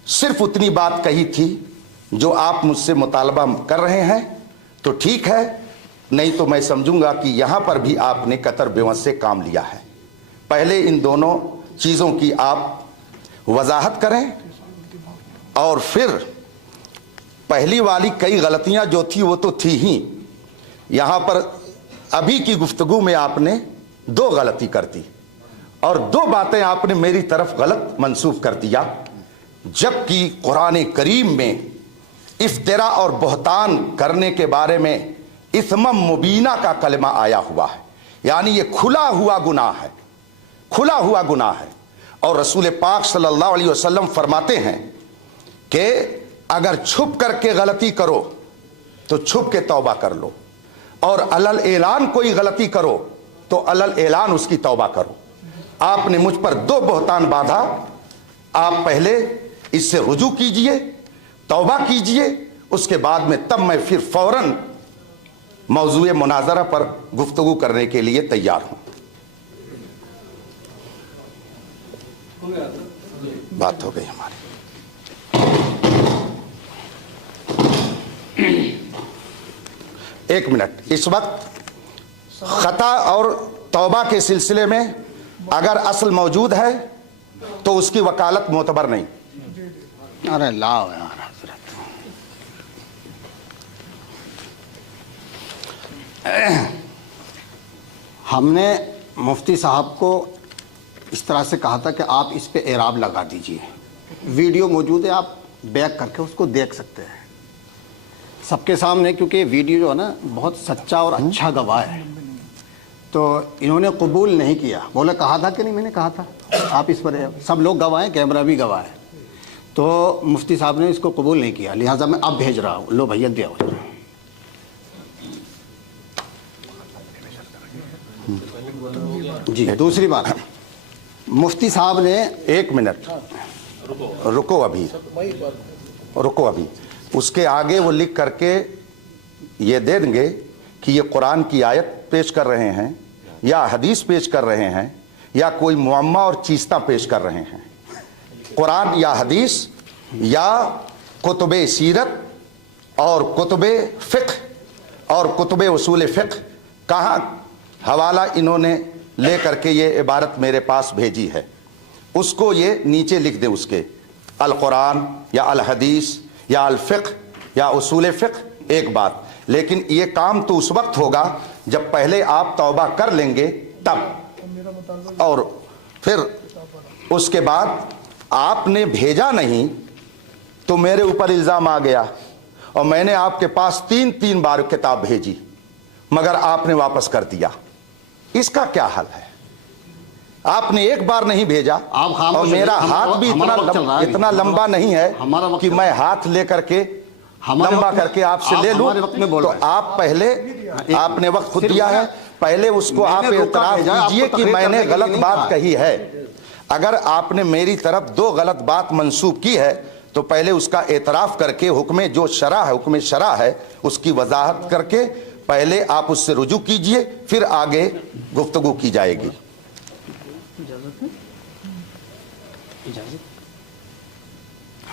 सिर्फ उतनी बात कही थी जो आप मुझसे मुतालबा कर रहे हैं तो ठीक है, नहीं तो मैं समझूंगा कि यहां पर भी आपने कतर बेवस से काम लिया है। पहले इन दोनों चीज़ों की आप वजाहत करें और फिर पहली वाली कई गलतियां जो थी वो तो थी ही। यहां पर अभी की गुफ्तगू में आपने दो गलती कर दी और दो बातें आपने मेरी तरफ गलत मंसूब कर दिया, जबकि कुरान करीम में इफ्तिरा और बहतान करने के बारे में इस्मम मुबीना का कलमा आया हुआ है, यानी ये खुला हुआ गुनाह है, खुला हुआ गुनाह है। और रसूल पाक सल्लल्लाहु अलैहि वसल्लम फरमाते हैं कि अगर छुप करके गलती करो तो छुप के तौबा कर लो, और अलल ऐलान कोई गलती करो तो अलल ऐलान उसकी तौबा करो। आपने मुझ पर दो बहतान बांधा। आप पहले इससे रुजू कीजिए, तौबा कीजिए, उसके बाद में तब मैं फिर फौरन मौजूए मुनाजरा पर गुफ्तगू करने के लिए तैयार हूं। बात हो गई हमारी। एक मिनट, इस वक्त खता और तौबा के सिलसिले में अगर असल मौजूद है तो उसकी वकालत मोतबर नहीं। अरे लाओ यार हजरत, हमने मुफ्ती साहब को इस तरह से कहा था कि आप इस पे एराब लगा दीजिए। वीडियो मौजूद है, आप बैक करके उसको देख सकते हैं सबके सामने, क्योंकि वीडियो जो है ना बहुत सच्चा और अच्छा गवाह है। तो इन्होंने कबूल नहीं किया, बोले कहा था कि नहीं, मैंने कहा था आप इस पर, सब लोग गवाह हैं, कैमरा भी गवाह है। तो मुफ्ती साहब ने इसको कबूल नहीं किया, लिहाजा मैं अब भेज रहा हूँ। लो भैया दिया हो। जी दूसरी बात, मुफ्ती साहब ने, एक मिनट रुको अभी उसके आगे वो लिख करके ये दे देंगे कि ये कुरान की आयत पेश कर रहे हैं या हदीस पेश कर रहे हैं या कोई मुअम्मा और चीस्ता पेश कर रहे हैं। कुरान या हदीस या कुतुबे सीरत और कुतुबे फ़िक़्ह और कुतुबे उसूल फ़िक़्ह, कहाँ हवाला इन्होंने ले करके ये इबारत मेरे पास भेजी है, उसको ये नीचे लिख दे, उसके अल कुरान या अल हदीस या अल फ़िक़्ह या उसूल फ़िक़्ह। एक बात, लेकिन ये काम तो उस वक्त होगा جب پہلے آپ توبہ کر لیں گے تب، اور پھر اس کے بعد آپ نے بھیجا نہیں تو میرے اوپر الزام آ گیا، اور میں نے آپ کے پاس 3 بار کتاب بھیجی مگر آپ نے واپس کر دیا، اس کا کیا حل ہے؟ آپ نے ایک بار نہیں بھیجا، آپ خاموش اور میرا ہیں، ہاتھ بھی ہمارا وقت چل رہا ہے، اتنا لمبا نہیں ہے ہمارا وقت کہ میں ہاتھ لے کر کے لمبا کر کے آپ سے لے لوں، ہمارے وقت میں بول تو رہے ہیں۔ آپ پہلے، آپ نے وقت خود دیا ہے، پہلے اس کو آپ میں نے روکا اعتراف بھیجا ہے، آپ کو کیجئے کہ تقریر میں کرنے نے کے لیے غلط نہیں بات کہا۔ کہی ہے۔ اگر آپ نے میری طرف 2 غلط بات منسوب کی ہے تو پہلے اس کا اعتراف کر کے حکم جو شرع ہے، حکم شرع ہے، اس کی وضاحت کر کے پہلے آپ اس سے رجوع کیجئے، پھر آگے گفتگو کی جائے گی۔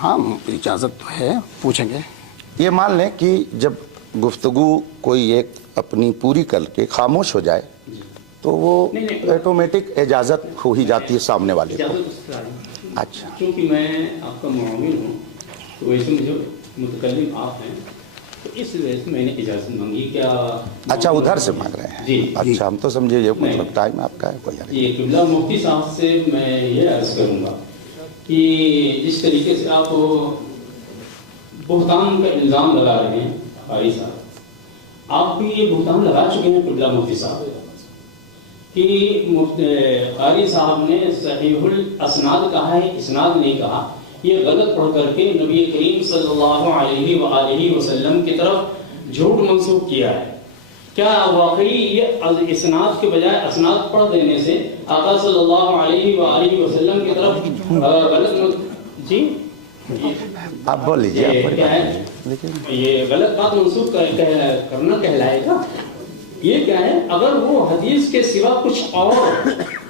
ہاں اجازت تو ہے، پوچھیں گے۔ یہ مان لیں کہ جب گفتگو کوئی ایک اپنی پوری کر کے خاموش ہو جائے تو وہ آٹومیٹک اجازت ہو ہی جاتی ہے سامنے والے کو۔ اچھا، چونکہ میں آپ کا معاون ہوں تو ویسے مجھے متکلم آپ ہیں، تو اس وجہ سے میں نے اجازت مانگی۔ کیا اچھا ادھر سے مانگ رہے ہیں؟ جی اچھا، ہم تو سمجھے یہ مطلب ٹائم آپ کا ہے کوئی نہیں۔ یہ قبلہ مفتی صاحب سے میں یہ عرض کروں گا کہ جس طریقے سے آپ بہتان کا الزام لگا رہے ہیں قاری صاحب، آپ بھی یہ بہتان لگا چکے ہیں قبلہ مفتی صاحب کہ قاری صاحب نے صحیح الاسناد کہا ہے، اسناد نہیں کہا۔ یہ غلط پڑھ کر کے نبی کریم صلی اللہ علیہ وآلہ وسلم کی طرف جھوٹ منسوب کیا ہے۔ کیا واقعی یہ اسناد کے بجائے اسناد پڑھ دینے سے آقا صلی اللہ علیہ وآلہ وسلم کی طرف غلط جی آپ بول لیجیے، کیا ہے یہ غلط بات منسوخ کرنا کہلائے گا؟ یہ کیا ہے؟ اگر وہ حدیث کے سوا کچھ اور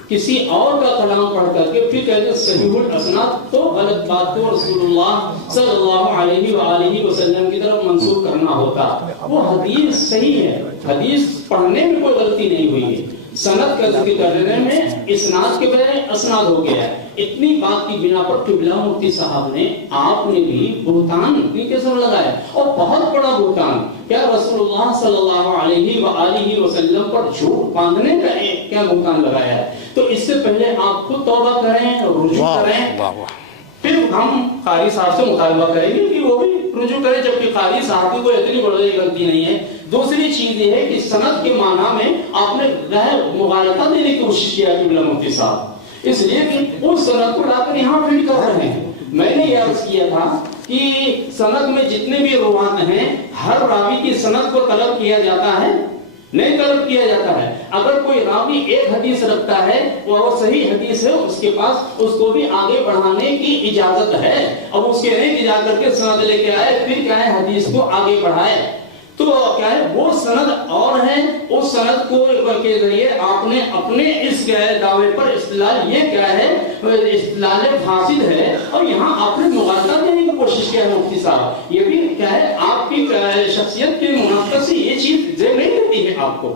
کسی اور کا کلام پڑھ کر کے پھر کہتے صحیح الاسناد، تو غلط بات کو رسول اللہ صلی اللہ علیہ وآلہ وسلم کی طرف منسوخ کرنا ہوتا۔ وہ حدیث صحیح ہے، حدیث پڑھنے میں کوئی غلطی نہیں ہوئی ہے، سند کا ذکر کرنے میں اسناد کے بجائے اسناد ہو گیا ہے۔ اتنی بات کی بنا پر قبلہ مفتی صاحب نے، آپ نے بھی بہتان اپنی کے سر لگایا، اور بہت بڑا بہتان۔ کیا رسول اللہ صلی اللہ علیہ وآلہ وسلم پر جھوٹ باندھنے کا ایک کیا بہتان لگایا ہے؟ تو اس سے پہلے آپ خود توبہ کریں، رجوع کریں، پھر ہم قاری صاحب سے مطالبہ کریں گے کہ وہ بھی رجوع کریں، جبکہ قاری صاحب کی کوئی اتنی بڑی غلطی نہیں ہے۔ دوسری چیز یہ ہے کہ سند کے معنی میں آپ نے مغالطہ دینے کی کوشش کیا قبلہ مفتی صاحب، اس لیے کہ اس سند کو لا کر یہاں فٹ کر رہے ہیں۔ میں نے یہ عرض کیا تھا کہ سند میں جتنے بھی روات ہیں، ہر راوی کی سند کو طلب کیا جاتا ہے، نہیں طلب کیا جاتا ہے۔ اگر کوئی راوی ایک حدیث رکھتا ہے اور وہ صحیح حدیث ہے، اس کے پاس اس کو بھی آگے بڑھانے کی اجازت ہے۔ اب اس کے نہیں جا کر کے سند لے کے آئے، پھر کیا ہے حدیث کو آگے بڑھائے، تو کیا ہے وہ سند اور ہے، اس سند کو کے ذریعے آپ نے اپنے اس دعوے پر استدلال، یہ کیا ہے استدلال فاسد ہے، اور یہاں آپ نے مغالطہ دینے کی کوشش کیا ہے مفتی صاحب۔ یہ بھی کیا ہے آپ کی شخصیت کے منافقت سے یہ چیز ذہن نہیں دیتی ہے آپ کو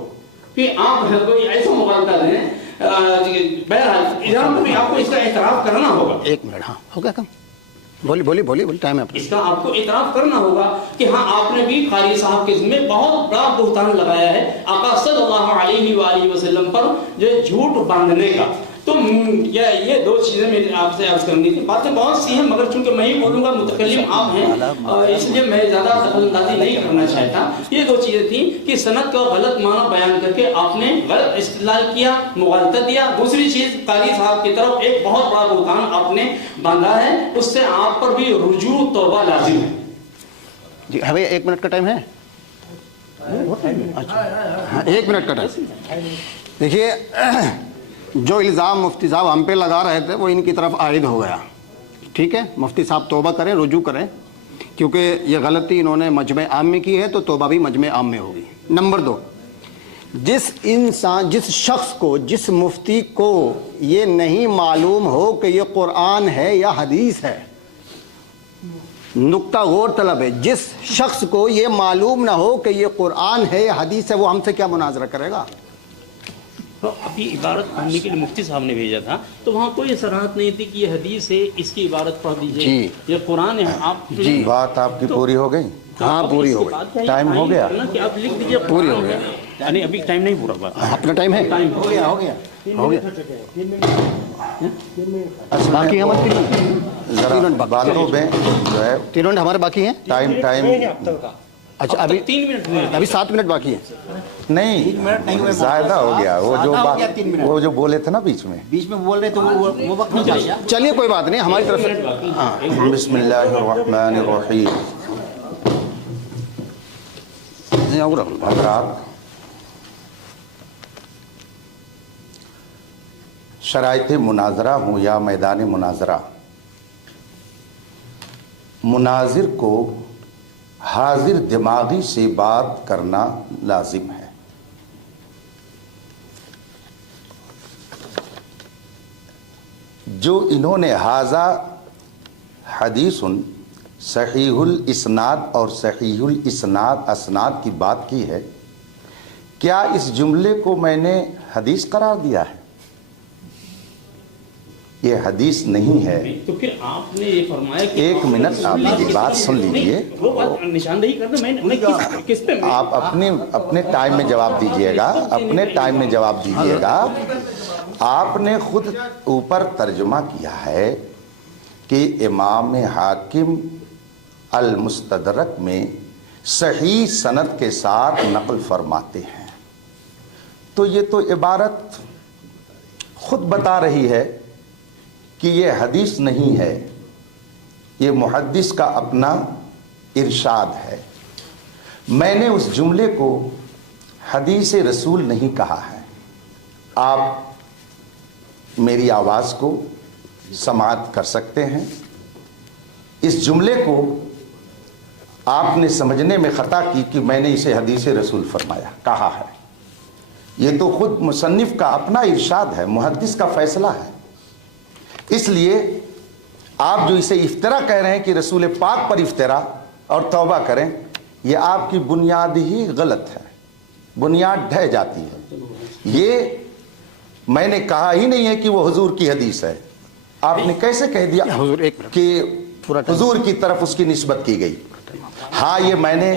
کہ آپ کوئی ایسا مغالطہ دیں۔ بہرحال آپ کو اس کا اعتراف کرنا ہوگا۔ ایک منٹ، ہاں ہو گیا کم، بولی ٹائم ہے۔ اس کا آپ کو اعتراف کرنا ہوگا کہ ہاں آپ نے بھی قاری صاحب کے ذمہ بہت بڑا بہتان لگایا ہے آقا صلی اللہ علیہ وآلہ وسلم پر جو ہے جھوٹ باندھنے کا۔ تو یہ 2 چیزیں میری آپ سے عرض کرنی تھی۔ باتیں بہت سی ہیں مگر چونکہ میں ہی بولوں گا، متکلم آپ ہیں، اس لیے میں زیادہ دخل اندازی نہیں کرنا چاہتا۔ یہ 2 چیزیں تھیں کہ سند کا غلط معنی بیان کر کے آپ نے غلط استدلال کیا، مغالطہ دیا۔ دوسری چیز قاری صاحب کی طرف ایک بہت بڑا بہتان آپ نے باندھا ہے، اس سے آپ پر بھی رجوع توبہ لازم ہے۔ جی بھائی 1 منٹ کا ٹائم ہے؟ اچھا 1 منٹ کا ٹائم۔ دیکھیے جو الزام مفتی صاحب ہم پہ لگا رہے تھے وہ ان کی طرف عائد ہو گیا، ٹھیک ہے؟ مفتی صاحب توبہ کریں، رجوع کریں، کیونکہ یہ غلطی انہوں نے مجمع عام میں کی ہے تو توبہ بھی مجمع عام میں ہوگی۔ نمبر 2، جس شخص کو، جس مفتی کو یہ نہیں معلوم ہو کہ یہ قرآن ہے یا حدیث ہے، نقطہ غور طلب ہے، جس شخص کو یہ معلوم نہ ہو کہ یہ قرآن ہے یا حدیث ہے، وہ ہم سے کیا مناظرہ کرے گا؟ ابھی عبارت پڑھنے کے لیے مفتی صاحب نے بھیجا تھا تو وہاں کوئی صراحت نہیں تھی کہ یہ حدیث ہے، اس کی عبارت پڑھ دیجئے، یہ قرآن ہے۔ آپ بات آپ کی پوری ہو گئی؟ ہاں پوری ہو گئی، ٹائم ہو گیا، کہ آپ لکھ دیجئے پوری ہو قرآن گیا۔ ہے، नहीं अभी टाइम नहीं पूरा हुआ। अपना टाइम है, टाइम हो गया हो गया। हो गया। बाकी है हमारे 3 मिनट जरा बातों में जो है 3 मिनट हमारे बाकी हैं। टाइम अच्छा अभी 3 मिनट हुए। अभी 7 मिनट बाकी है। नहीं, ज्यादा हो गया। वो जो आधा हो गया, बात 3 मिनट। वो जो बोले थे ना बीच में। बीच में बोल रहे तो वो वक्त नहीं चाहिए। चलिए कोई बात नहीं, हमारी तरफ से बिस्मिल्लाहिर्रहमानिर्रहीम। हज़रात, शराइते मुनाजरा हो या मैदान मुनाजरा, मुनाजिर को हाजिर दिमागी से बात करना लाजिम है। जो इन्होंने हाजा हदीसुन सहीहुल इस्नाद और सहीहुल इस्नाद असनाद की बात की है, क्या इस जुमले को मैंने हदीस करार दिया है? ये हदीस नहीं है। तो फिर आपने ये फरमाया कि एक मिनट, आप मेरी बात सुन लीजिए। वो बात निशानदेही कर दो। मैंने किस पे आप अपने टाइम में जवाब दीजिएगा, अपने टाइम में जवाब दीजिएगा। आपने खुद ऊपर तर्जुमा किया है कि इमाम हाकिम अल मुस्तदरक में सही सनद के साथ नकल फरमाते हैं। तो ये तो इबारत खुद बता रही है कि ये हदीस नहीं है, ये मुहद्दिस का अपना इरशाद है। मैंने उस जुमले को हदीस रसूल नहीं कहा है। आप मेरी आवाज़ को समाअत कर सकते हैं। इस जुमले को आपने समझने में ख़ता की कि मैंने इसे हदीस रसूल फरमाया कहा है। ये तो खुद मुसन्निफ का अपना इरशाद है, मुहद्दिस का फैसला है। इसलिए आप जो इसे इफ्तरा कह रहे हैं कि रसूल पाक पर इफ्तरा और तौबा करें, ये आपकी बुनियाद ही गलत है, बुनियाद ढह जाती है। ये मैंने कहा ही नहीं है कि वो हुजूर की हदीस है। आपने कैसे कह दिया हुजूर एक मिनट, कि हुजूर की तरफ उसकी निस्बत की गई? हाँ, ये मैंने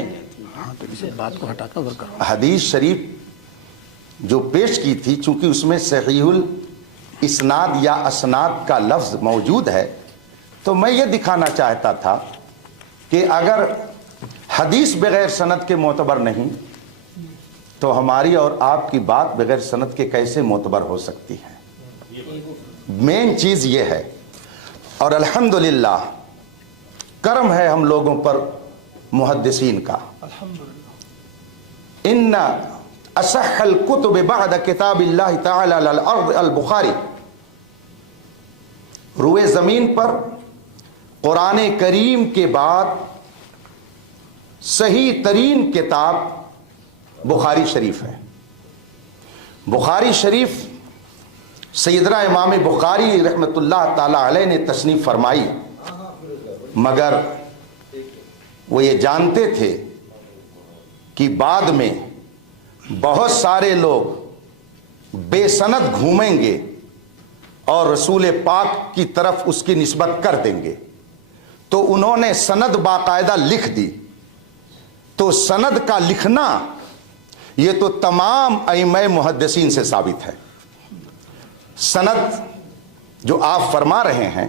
बात को हटाकर उधर करो। हदीस शरीफ जो पेश की थी, चूंकि उसमें सहीहुल इस्नाद या असनाद का लफ्ज़ मौजूद है, तो मैं ये दिखाना चाहता था कि अगर हदीस बगैर सनद के मोतबर नहीं, तो हमारी और आपकी बात बगैर सनद के कैसे मोतबर हो सकती है? मेन चीज़ ये है। और अल्हम्दुलिल्लाह करम है हम लोगों पर मुहद्दिसीन का। इन्ना असहल कुतुब बाद किताबिल्लाह तआला अल अर्द अल बुखारी, रुए ज़मीन पर कुरान करीम के बाद सही तरीन किताब बुखारी शरीफ है। बुखारी शरीफ सैयदना इमाम बुखारी रहमतुल्लाह ताला अलैह ने तसनीफ फरमाई, मगर वो ये जानते थे कि बाद में बहुत सारे लोग बेसनद घूमेंगे और रसूल पाक की तरफ उसकी निस्बत कर देंगे, तो उन्होंने सनद बाकायदा लिख दी। तो सनद का लिखना ये तो तमाम अइम्मा मुहद्दिसीन से साबित है। सनद जो आप फरमा रहे हैं,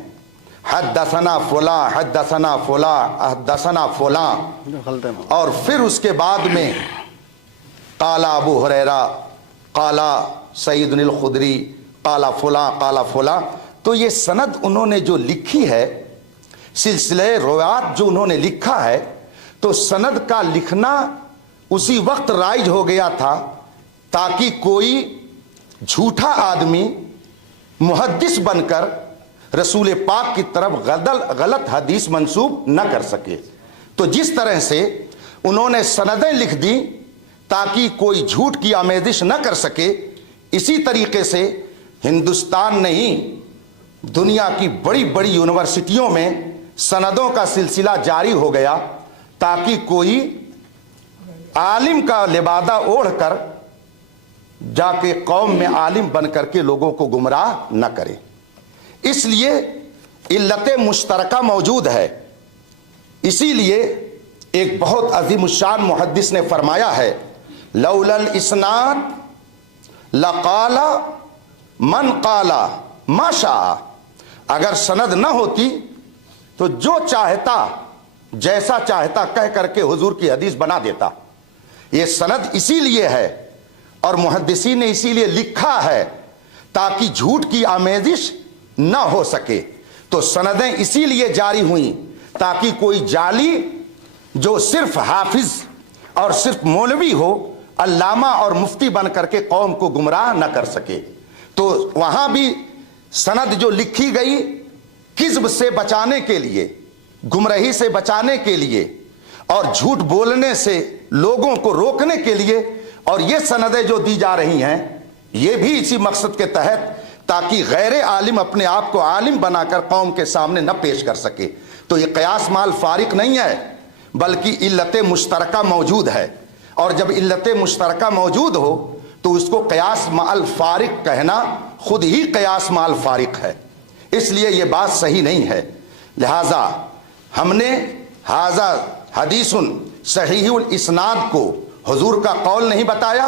हद्दसना फुला हद्दसना फुला हद्दसना फुला, और फिर उसके बाद में काला अबू हुरैरा, काला सईदुल खुदरी, काला फुला, तो ये सनद उन्होंने जो लिखी है, सिलसिले रोयात जो उन्होंने लिखा है, तो सनद का लिखना उसी वक्त राइज हो गया था ताकि कोई झूठा आदमी मुहद्दिस बनकर रसूल पाक की तरफ गलत हदीस मंसूब न कर सके। तो जिस तरह से उन्होंने सनदें लिख दी ताकि कोई झूठ की आमेजिश न कर सके, इसी तरीके से हिंदुस्तान नहीं, दुनिया की बड़ी बड़ी यूनिवर्सिटियों में सनदों का सिलसिला जारी हो गया ताकि कोई आलिम का लिबादा ओढ़कर जाके कौम में आलिम बन करके लोगों को गुमराह न करे। इसलिए इल्लत मुश्तरका मौजूद है। इसीलिए एक बहुत अजीमुश्शान मुहद्दिस ने फरमाया है, लौला इस्नाद लकाला मन काला मा शाआ, अगर सनद न होती तो जो चाहता जैसा चाहता कह करके हुजूर की हदीस बना देता। ये सनद इसीलिए है और मुहद्दिसीन ने इसीलिए लिखा है ताकि झूठ की आमेजिश न हो सके। तो सनदें इसीलिए जारी हुई ताकि कोई जाली जो सिर्फ हाफिज और सिर्फ मौलवी हो, अल्लामा और मुफ्ती बन करके कौम को गुमराह न कर सके। तो वहां भी सनद जो लिखी गई किज़्ब से बचाने के लिए, गुमराही से बचाने के लिए और झूठ बोलने से लोगों को रोकने के लिए, और ये सनदें जो दी जा रही हैं ये भी इसी मकसद के तहत ताकि गैर आलिम अपने आप को आलिम बनाकर कौम के सामने न पेश कर सके। तो ये क़यास माल फारिक नहीं है बल्कि इल्लत मुश्तरका मौजूद है, और जब इल्लत मुश्तरका मौजूद हो तो उसको क़यास माल फारिक कहना खुद ही क़यास माल फारिक है, इसलिए ये बात सही नहीं है। लिहाजा हमने हाजा हदीसुन सहीहुल इस्नाद को हुजूर का कौल नहीं बताया,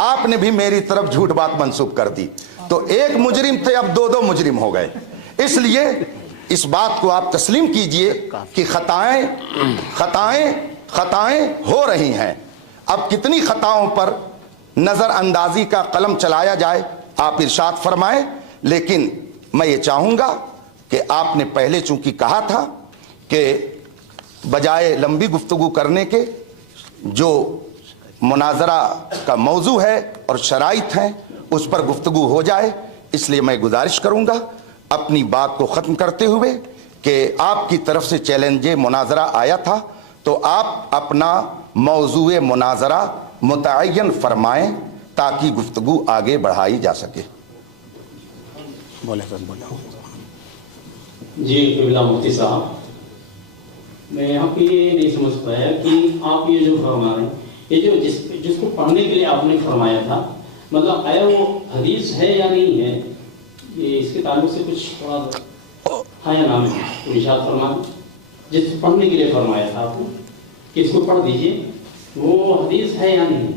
आपने भी मेरी तरफ झूठ बात मंसूब कर दी। तो एक मुजरिम थे, अब दो दो मुजरिम हो गए। इसलिए इस बात को आप तस्लीम कीजिए कि खताएं हो रही हैं। अब कितनी खताओं पर नजर अंदाजी का कलम चलाया जाए आप इरशाद फरमाएं, लेकिन मैं ये चाहूंगा कि आपने पहले चूंकि कहा था कि बजाय लंबी गुफ्तगू करने के जो मुनाजरा का मौजू है और शराइत हैं उस पर गुफ्तगू हो जाए, इसलिए मैं गुजारिश करूंगा अपनी बात को ख़त्म करते हुए कि आपकी तरफ से चैलेंज मुनाजरा आया था तो आप अपना मौजूए मुनाजरा मुतय्यन फरमाएं ताकि गुफ्तगू आगे बढ़ाई जा सके। बोले सर बोले। जी क़िबला मुफ्ती साहब, मैं यहाँ पे ये नहीं समझ पाया कि आप ये जो फरमा रहे हैं, ये जो जिसको पढ़ने के लिए आपने फरमाया था, मतलब आया वो हदीस है या नहीं है, ये इसके ताल्लुक से कुछ थोड़ा हाँ या ना में तो इरशाद फरमा। जिसको पढ़ने के लिए फरमाया था आपने कि इसको पढ़ दीजिए, वो हदीस है या नहीं?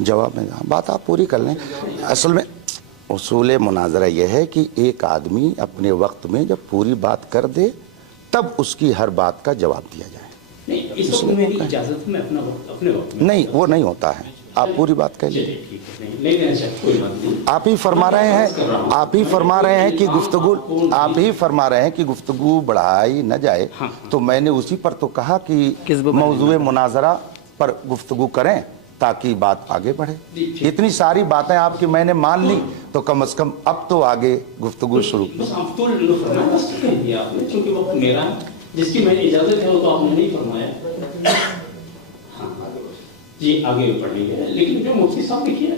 जवाब में बात आप पूरी कर लें। असल में उसूल मुनाजरा यह है कि एक आदमी अपने वक्त में जब पूरी बात कर दे तब उसकी हर बात का जवाब दिया जाए। नहीं, इस वक्त मेरी इजाजत में अपने वक्त में नहीं, वो नहीं होता है। आप पूरी बात कह लीजिए। आप ही फरमा रहे हैं कि गुफ्तगू बढ़ाई न जाए, तो मैंने उसी पर तो कहा कि मौजूए मुनाजरा पर गुफ्तगू करें ताकि बात आगे बढ़े। इतनी सारी बातें आपकी मैंने मान ली तो कम से कम अब तो आगे गुफ्तगू शुरू। जिसकी मैंने इजाजत है वो तो आपने नहीं फरमाया। हाँ जी, आगे बढ़ेंगे, लेकिन जो मुफ्ती साहब ने किया है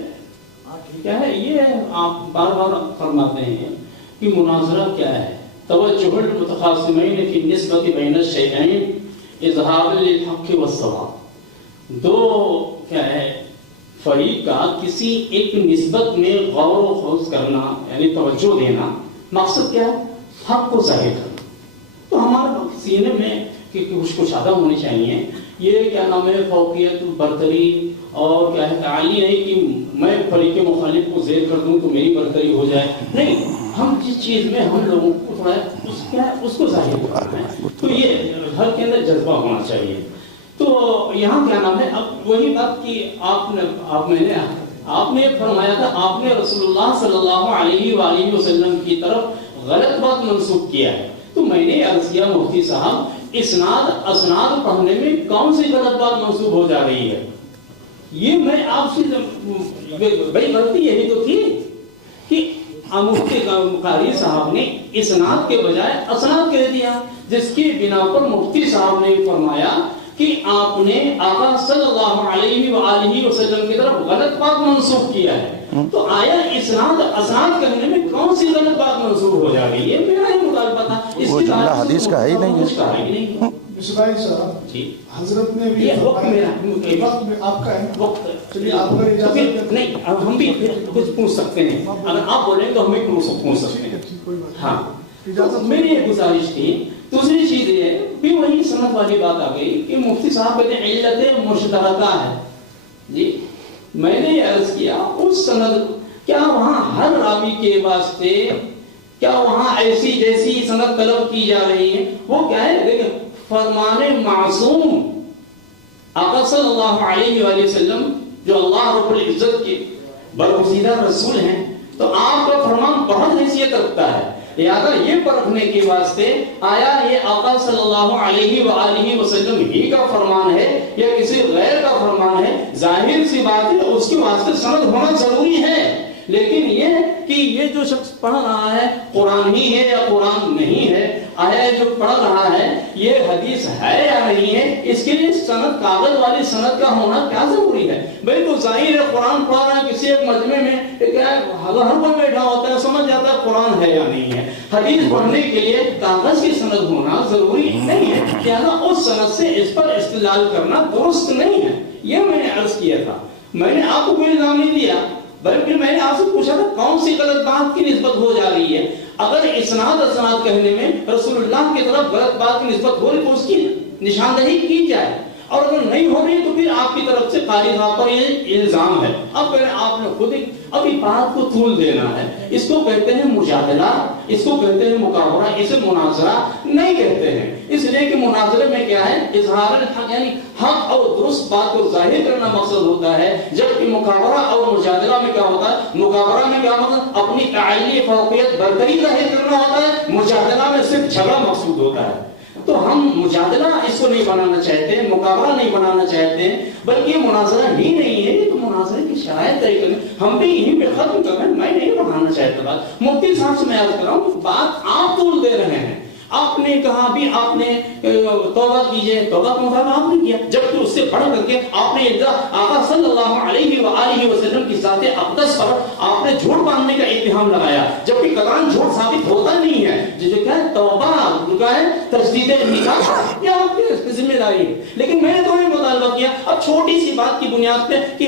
क्या है, ये आप बार बार फरमाते हैं कि मुनाजरा क्या है, तवज्जुहुल मुतखासिमैन फी निस्बति बैन शैअैन इज़हार लिल हक़ वस्सवाब। दो क्या है फरीक का किसी एक निस्बत में गौर व खौज करना, यानी तवज्जो देना, मकसद क्या है, हक को जाहिर करना। तो हमारे सीने में कि कुछ अदा होनी चाहिए, ये क्या नाम है फौकियत बरतरी और क्या है ताली नहीं कि मैं फरीक मुखालिफ को ज़ेर कर दूं तो मेरी बरतरी हो जाए। नहीं, हम जिस चीज़ में हम लोगों को थोड़ा उसको जाहिर करना है, तो ये हर के अंदर जज्बा होना चाहिए। तो यहाँ क्या नाम है, अब वही बात कि आपने फरमाया था, आपने रसूलुल्लाह सल्लल्लाहु अलैहि वसल्लम की तरफ गलत बात मंसूब किया है। तो मैंने अर्ज़ किया मुफ्ती साहब, असनाद पढ़ने में कौन सी गलत बात मंसूब हो जा रही है? ये मैं आपसे बड़ी गलती यही तो थी कि मुफ्ती कारी साहब ने इसनाद के बजाय असनाद कह दिया, जिसकी बिना पर मुफ्ती साहब ने फरमाया कि आपने आका सल्लल्लाहु अलैहि वसल्लम की तरफ गलत बात मंसूब किया है। तो आया इसनाद असनाद करने में कौन सी गलत बात मंसूब हो जा रही है? मेरा ही मुतालबा था। वो जुमला हदीस का है ही नहीं है। जी, हजरत ने भी वक्त मेरा वक्त में आपका है वक्त, चलिए आपका इजाजत नहीं, अब हम भी कुछ पूछ सकते हैं, अगर आप बोलेंगे तो हम भी पूछ सकते हैं। हाँ, इजाजत मेरी एक गुजारिश थी। दूसरी चीज ये भी वही सनद वाली बात आ गई कि मुफ्ती साहब कहते हैं इल्लत मुश्तरका है जी। मैंने ये अर्ज किया उस सनद, क्या वहां हर रावी के वास्ते क्या वहां ऐसी जैसी सनद तलब की जा रही है? वो क्या है, देखिए फरमाने मासूम आका सल्लल्लाहु अलैहि वसल्लम जो अल्लाह रब्बुल इज्जत के बरगुज़ीदा रसूल हैं, तो आपका फरमान बहुत हैसियत रखता है। लिहाजा ये परखने के वास्ते आया ये आका सल्लल्लाहु अलैहि वसल्लम ही का फरमान है या किसी गैर का फरमान है, जाहिर सी बात है उसके वास्ते सनद होना जरूरी है। लेकिन ये कि ये जो शख्स पढ़ रहा है कुरान ही है या कुरान नहीं है, आया जो पढ़ रहा है ये हदीस है या नहीं है, इसके लिए सनद, कागज वाली सनद का होना क्या जरूरी है? भाई तो जाहिर है कुरान पढ़ रहा है किसी एक मजमे में, क्या हर कोई बैठा होता है समझ जाता है कुरान है या नहीं है। हदीस पढ़ने के लिए कागज की सनद होना जरूरी नहीं है, लिहाजा उस सनद से इस पर इस्तेलाल करना दुरुस्त नहीं है। ये मैंने अर्ज किया था। मैंने आपको कोई इल्जाम नहीं दिया, बल्कि मैंने आपसे पूछा था कौन सी गलत बात की निस्बत हो जा रही है। अगर इसनाद असनाद कहने में रसूलुल्लाह की तरफ गलत बात की निस्बत हो रही तो उसकी निशानदही की जाए, और अगर नहीं हो रही तो फिर आपकी तरफ से कारी साहब पर ये इल्जाम है। अब आपने खुद अभी बात को तूल देना है। इसको कहते हैं मुजादला, इसको कहते हैं मुकाबरा, इसे मुनाजरा नहीं कहते हैं। इसलिए कि मुनाजरे में क्या है, इजहार हक यानी हक और दुरुस्त बात को जाहिर करना मकसद होता है, जबकि मुकाबरा और मुजादला में क्या होता है, मुकाबरा में क्या होता है अपनी ताली फौकियत बरतरी जाहिर करना होता है, मुजादला में सिर्फ झगड़ा मकसूद होता है। तो हम मुजादला इसको नहीं बनाना चाहते, मुकाबला नहीं बनाना चाहते, बल्कि ये मुनाजरा ही नहीं है, तो मुनाजरे की शरायत तय करें। हम भी यहीं पे खत्म कर रहे हैं, मैं नहीं बढ़ाना चाहता बात। मुफ्ती साहब से मैं अर्ज कर रहा हूँ, बात आप तोल दे रहे हैं। आपने कहा भी आपने तौबा कीजिए, तौबा का मुताबिक आपने किया, जबकि उससे बढ़ करके आपने आका सल्लल्लाहु अलैहि वसल्लम की ज़ात अक़दस पर आपने झूठ बांधने का इत्तिहाम लगाया, जबकि कलाम झूठ साबित होता नहीं है। जो क्या है तौबा, क्या है तजदीद निकाह, ये आपकी जिम्मेदारी है। लेकिन मैंने तो ये मुतालबा किया, अब छोटी सी बात की बुनियाद पे कि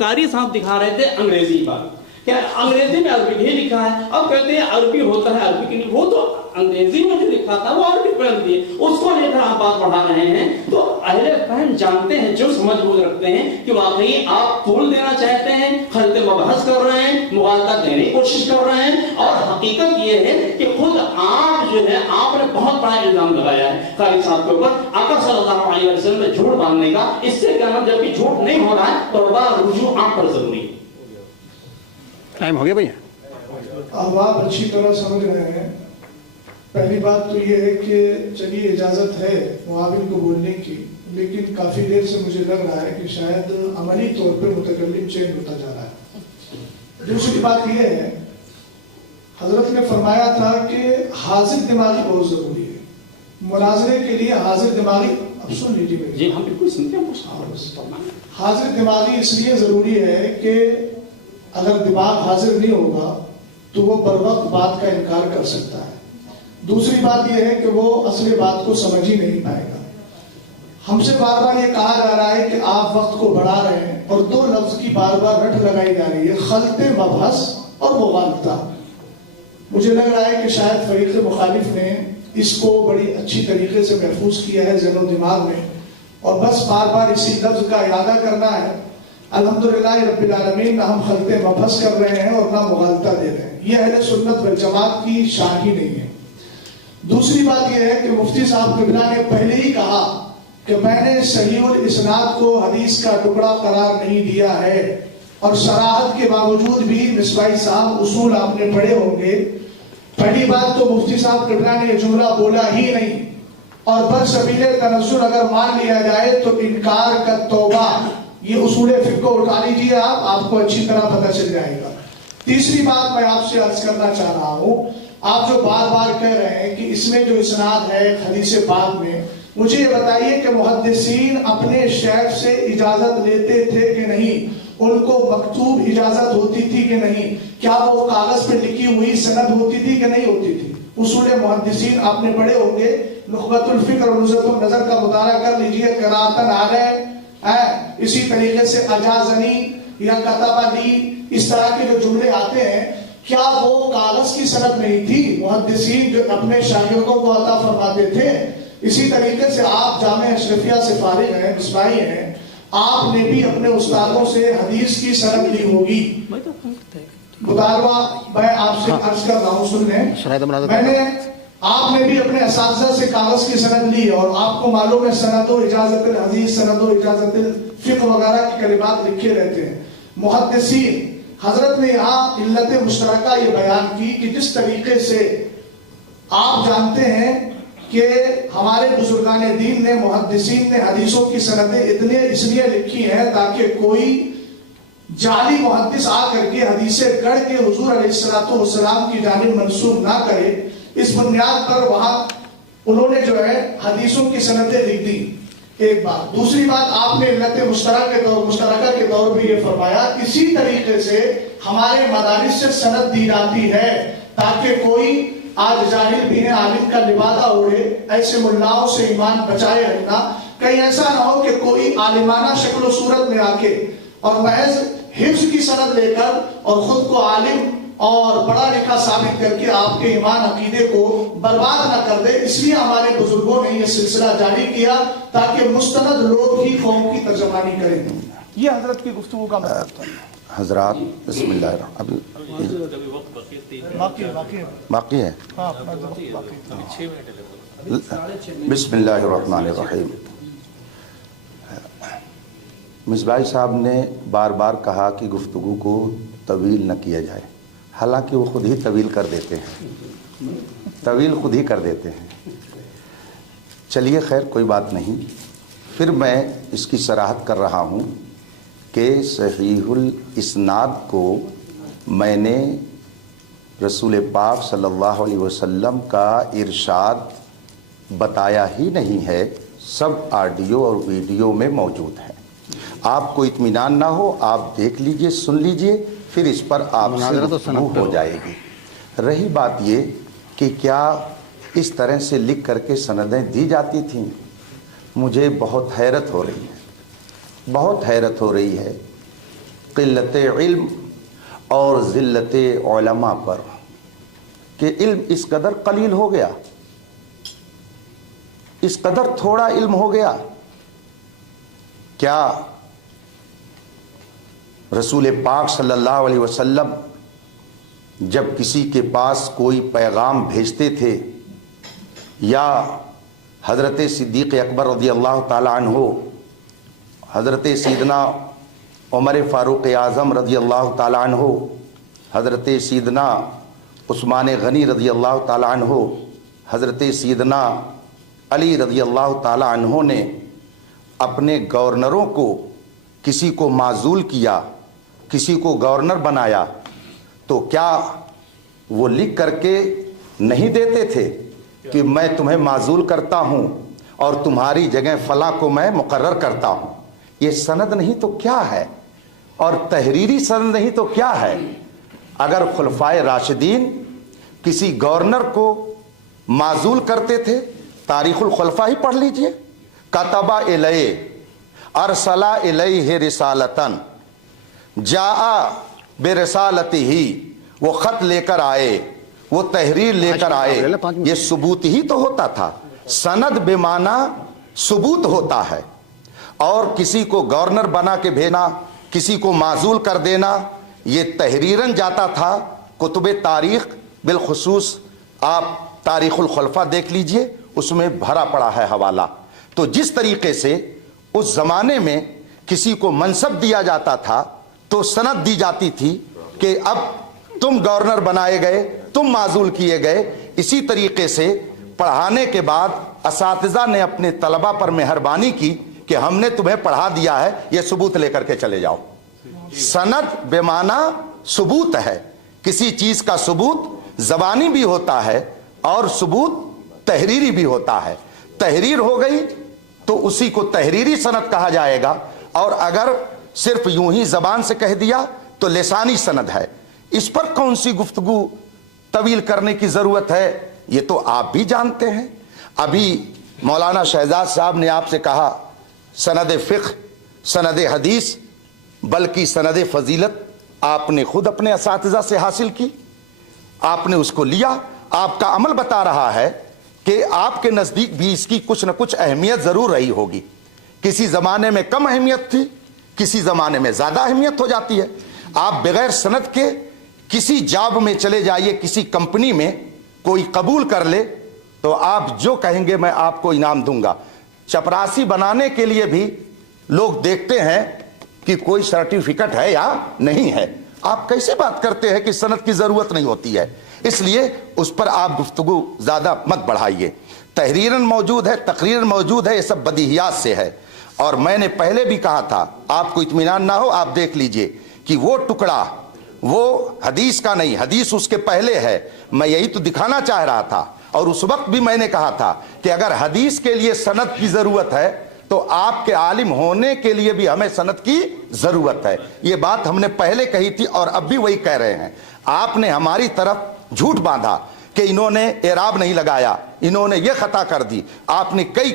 कारी साहब दिखा रहे थे अंग्रेजी बात, क्या अंग्रेजी में अरबी ही लिखा है, अब कहते हैं अरबी होता है, अरबी की नहीं, वो तो अंग्रेजी में जो लिखा था वो अरबी पढ़ दी, उसको लेकर आप बात बढ़ा रहे हैं। तो अहले फहम जानते हैं, जो समझ बूझ रखते हैं कि वाकई आप तूल देना चाहते हैं, खलते मबहस कर रहे हैं, मुगालता देने की कोशिश कर रहे हैं, और हकीकत ये है कि खुद आप जो है आपने बहुत बड़ा इल्जाम लगाया है कारी साहब के ऊपर आका सल्लल्लाहु अलैहि वसल्लम में झूठ बांधने का। इससे क्या नाम, जबकि झूठ नहीं हो रहा है तौबा रुजू आप पर जरूरी है। टाइम हो गया भैया? अब आप अच्छी तरह समझ रहे हैं। पहली बात तो ये है कि चलिए इजाज़त है मुआविन को बोलने की, लेकिन काफ़ी देर से मुझे लग रहा है कि शायद अमली तौर पे मुतकल्लिम चेंज होता जा रहा है। दूसरी बात ये है, हजरत ने फरमाया था कि हाजिर दिमागी बहुत ज़रूरी है मुनाजरे के लिए। हाजिर दिमागी, अब सुन लीजिए जी, हम बिल्कुल सुनते हैं। हाजिर दिमागी इसलिए ज़रूरी है कि अगर दिमाग हाजिर नहीं होगा तो वो बर वक्त बात का इनकार कर सकता है। दूसरी बात यह है कि वो असली बात को समझ ही नहीं पाएगा। हमसे बार बार ये कहा जा रहा है कि आप वक्त को बढ़ा रहे हैं, और दो लफ्ज की बार बार रट लगाई जा रही है, खलते मबहस और मुगालता। मुझे लग रहा है कि शायद फरीक मुखालिफ ने इसको बड़ी अच्छी तरीके से महफूज किया है ज़हन दिमाग में, और बस बार बार इसी लफ्ज का इरादा करना है। अल्हम्दुलिल्लाह रब्बिल आलमीन ना हम खलते मबहस कर रहे हैं और ना मुगालता दे रहे हैं। ये अहले सुन्नत वल जमात की शान ही नहीं है। दूसरी बात यह है कि मुफ्ती साहब किबला ने पहले ही कहा कि मैंने सहीहुल इस्नाद को हदीस का टुकड़ा करार नहीं दिया है, और सराहत के बावजूद भी मिसबाई साहब उसूल आपने पढ़े होंगे। पहली बात तो मुफ्ती साहब किबला ने जुमला बोला ही नहीं, और बरसबीले तनज़्ज़ुल अगर मान लिया जाए तो इनकार का तौबा, ये उसूल फिक़्ह को उठा लीजिए आपको अच्छी तरह पता चल जाएगा। तीसरी बात मैं आपसे अर्ज करना चाह रहा हूँ, आप जो बार बार कह रहे हैं कि इसमें जो इस्नाद है हदीस पाक में, मुझे ये बताइए कि मुहद्दिसीन अपने शेख से इजाजत लेते थे कि नहीं? उनको मकतूब इजाजत होती थी कि नहीं? क्या वो कागज पे लिखी हुई सनद होती थी कि नहीं होती थी? उसूल मुहद्दिसीन आपने पढ़े होंगे, नुखबतुल फिक्र और नुज़हतुन नज़र का मुताला कर लीजिए, क़िराअतन आ रहे इसी तरीके से अजाज़नी या कतबनी, इस तरह के जो जुमले आते हैं, کیا وہ کاغذ کی سند نہیں تھی؟ محدثین جو اپنے شاگردوں کو عطا فرماتے تھے، اسی طریقے سے آپ جامعہ اشرفیہ سے فارغ ہیں، مصباحی ہیں، آپ نے بھی اپنے استادوں سے حدیث کی سند لی ہوگی۔ مطالبہ میں آپ سے عرض کر رہا ہوں، سن لیں، آپ نے بھی اپنے اساتذہ سے کاغذ کی سند لی، اور آپ کو معلوم ہے سند و اجازت الحدیث، سند و اجازت الفقہ وغیرہ کی کلمات لکھے رہتے ہیں۔ محدثین حضرت نے یہاں علت مشترکہ یہ بیان کی کہ جس طریقے سے آپ جانتے ہیں کہ ہمارے بزرگان دین نے، محدثین نے حدیثوں کی سندیں اس لیے لکھی ہیں تاکہ کوئی جعلی محدث آ کر کے حدیثیں گڑھ کے حضور علیہ السلام کی جانب منسوب نہ کرے۔ اس بنیاد پر وہاں انہوں نے جو ہے حدیثوں کی سندیں لکھ دی، ایک بات۔ دوسری بات، آپ نے علت مشترکہ کے طور پہ یہ فرمایا اسی طریقے سے ہمارے مدارس سے سند دی جاتی ہے تاکہ کوئی آج جاہل بھی عالم کا لبادہ اوڑھے، ایسے ملاؤں سے ایمان بچائے رکھنا، کہیں ایسا نہ ہو کہ کوئی عالمانہ شکل و صورت میں آ کے اور محض حفظ کی سند لے کر اور خود کو عالم اور پڑھا لکھا ثابت کر کے آپ کے ایمان عقیدے کو برباد نہ کر دے۔ اس لیے ہمارے بزرگوں نے یہ سلسلہ جاری کیا تاکہ مستند لوگ ہی قوم کی ترجمانی کریں۔ یہ حضرت کی گفتگو کا مطلب تھا۔ حضرات بسم اللہ الرحمن باقی ہے، بسم اللہ الرحمن الرحیم۔ مصباحی صاحب نے بار بار کہا کہ گفتگو کو طویل نہ کیا جائے، حالانکہ وہ خود ہی طویل کر دیتے ہیں، چلیے خیر کوئی بات نہیں۔ پھر میں اس کی صراحت کر رہا ہوں کہ صحیح الاسناد کو میں نے رسول پاک صلی اللہ علیہ وسلم کا ارشاد بتایا ہی نہیں ہے، سب آڈیو اور ویڈیو میں موجود ہے۔ آپ کو اطمینان نہ ہو، آپ دیکھ لیجئے، سن لیجئے، پھر اس پر آپ سے گفتگو ہو جائے گی۔ رہی بات یہ کہ کیا اس طرح سے لکھ کر کے سندیں دی جاتی تھیں، مجھے بہت حیرت ہو رہی ہے قلت علم اور ذلت علماء پر کہ علم اس قدر قلیل ہو گیا، اس قدر تھوڑا علم ہو گیا۔ کیا رسول پاک صلی اللہ علیہ وسلم جب کسی کے پاس کوئی پیغام بھیجتے تھے، یا حضرت صدیق اکبر رضی اللہ تعالی عنہ، حضرت سیدنا عمر فاروق اعظم رضی اللہ تعالی عنہ، حضرت سیدنا عثمان غنی رضی اللہ تعالی عنہ، حضرت سیدنا علی رضی اللہ تعالی عنہ نے اپنے گورنروں کو، کسی کو معزول کیا، کسی کو گورنر بنایا، تو کیا وہ لکھ کر کے نہیں دیتے تھے کہ میں تمہیں معزول کرتا ہوں اور تمہاری جگہ فلاں کو میں مقرر کرتا ہوں؟ یہ سند نہیں تو کیا ہے، اور تحریری سند نہیں تو کیا ہے؟ اگر خلفائے راشدین کسی گورنر کو معزول کرتے تھے، تاریخ الخلفاء ہی پڑھ لیجئے، کتبہ الیہ ارسلہ الیہ رسالتن جاء برسالتہ، وہ خط لے کر آئے، وہ تحریر لے کر آئے، یہ ثبوت ہی تو ہوتا تھا۔ سند بے معنی ثبوت ہوتا ہے، اور کسی کو گورنر بنا کے بھیجنا، کسی کو معزول کر دینا، یہ تحریراً جاتا تھا۔ کتب تاریخ بالخصوص آپ تاریخ الخلفاء دیکھ لیجئے، اس میں بھرا پڑا ہے حوالہ۔ تو جس طریقے سے اس زمانے میں کسی کو منصب دیا جاتا تھا تو سند دی جاتی تھی کہ اب تم گورنر بنائے گئے، تم معزول کیے گئے، اسی طریقے سے پڑھانے کے بعد اساتذہ نے اپنے طلبہ پر مہربانی کی کہ ہم نے تمہیں پڑھا دیا ہے، یہ ثبوت لے کر کے چلے جاؤ۔ سند بے معنی ثبوت ہے، کسی چیز کا ثبوت زبانی بھی ہوتا ہے اور ثبوت تحریری بھی ہوتا ہے۔ تحریر ہو گئی تو اسی کو تحریری سند کہا جائے گا، اور اگر صرف یوں ہی زبان سے کہہ دیا تو لسانی سند ہے۔ اس پر کون سی گفتگو طویل کرنے کی ضرورت ہے، یہ تو آپ بھی جانتے ہیں۔ ابھی مولانا شہزاد صاحب نے آپ سے کہا سند فقہ، سند حدیث، بلکہ سند فضیلت آپ نے خود اپنے اساتذہ سے حاصل کی، آپ نے اس کو لیا, آپ کا عمل بتا رہا ہے کہ آپ کے نزدیک بھی اس کی کچھ نہ کچھ اہمیت ضرور رہی ہوگی. کسی زمانے میں کم اہمیت تھی, کسی زمانے میں زیادہ اہمیت ہو جاتی ہے. آپ بغیر سند کے کسی جاب میں چلے جائیے, کسی کمپنی میں کوئی قبول کر لے تو آپ جو کہیں گے میں آپ کو انعام دوں گا. چپراسی بنانے کے لیے بھی لوگ دیکھتے ہیں کہ کوئی سرٹیفکیٹ ہے یا نہیں ہے. آپ کیسے بات کرتے ہیں کہ سند کی ضرورت نہیں ہوتی ہے؟ اس لیے اس پر آپ گفتگو زیادہ مت بڑھائیے. تحریراً موجود ہے, تقریراً موجود ہے, یہ سب بدیہیات سے ہے. اور میں نے پہلے بھی کہا تھا, آپ کو اطمینان نہ ہو آپ دیکھ لیجئے کہ وہ ٹکڑا وہ حدیث کا نہیں, حدیث اس کے پہلے ہے. میں یہی تو دکھانا چاہ رہا تھا, اور اس وقت بھی میں نے کہا تھا کہ اگر حدیث کے لیے سند کی ضرورت ہے تو آپ کے عالم ہونے کے لیے بھی ہمیں سند کی ضرورت ہے. یہ بات ہم نے پہلے کہی تھی اور اب بھی وہی کہہ رہے ہیں. آپ نے ہماری طرف جھوٹ باندھا کہ انہوں نے اعراب نہیں لگایا, انہوں نے یہ خطا کر دی. آپ نے کئی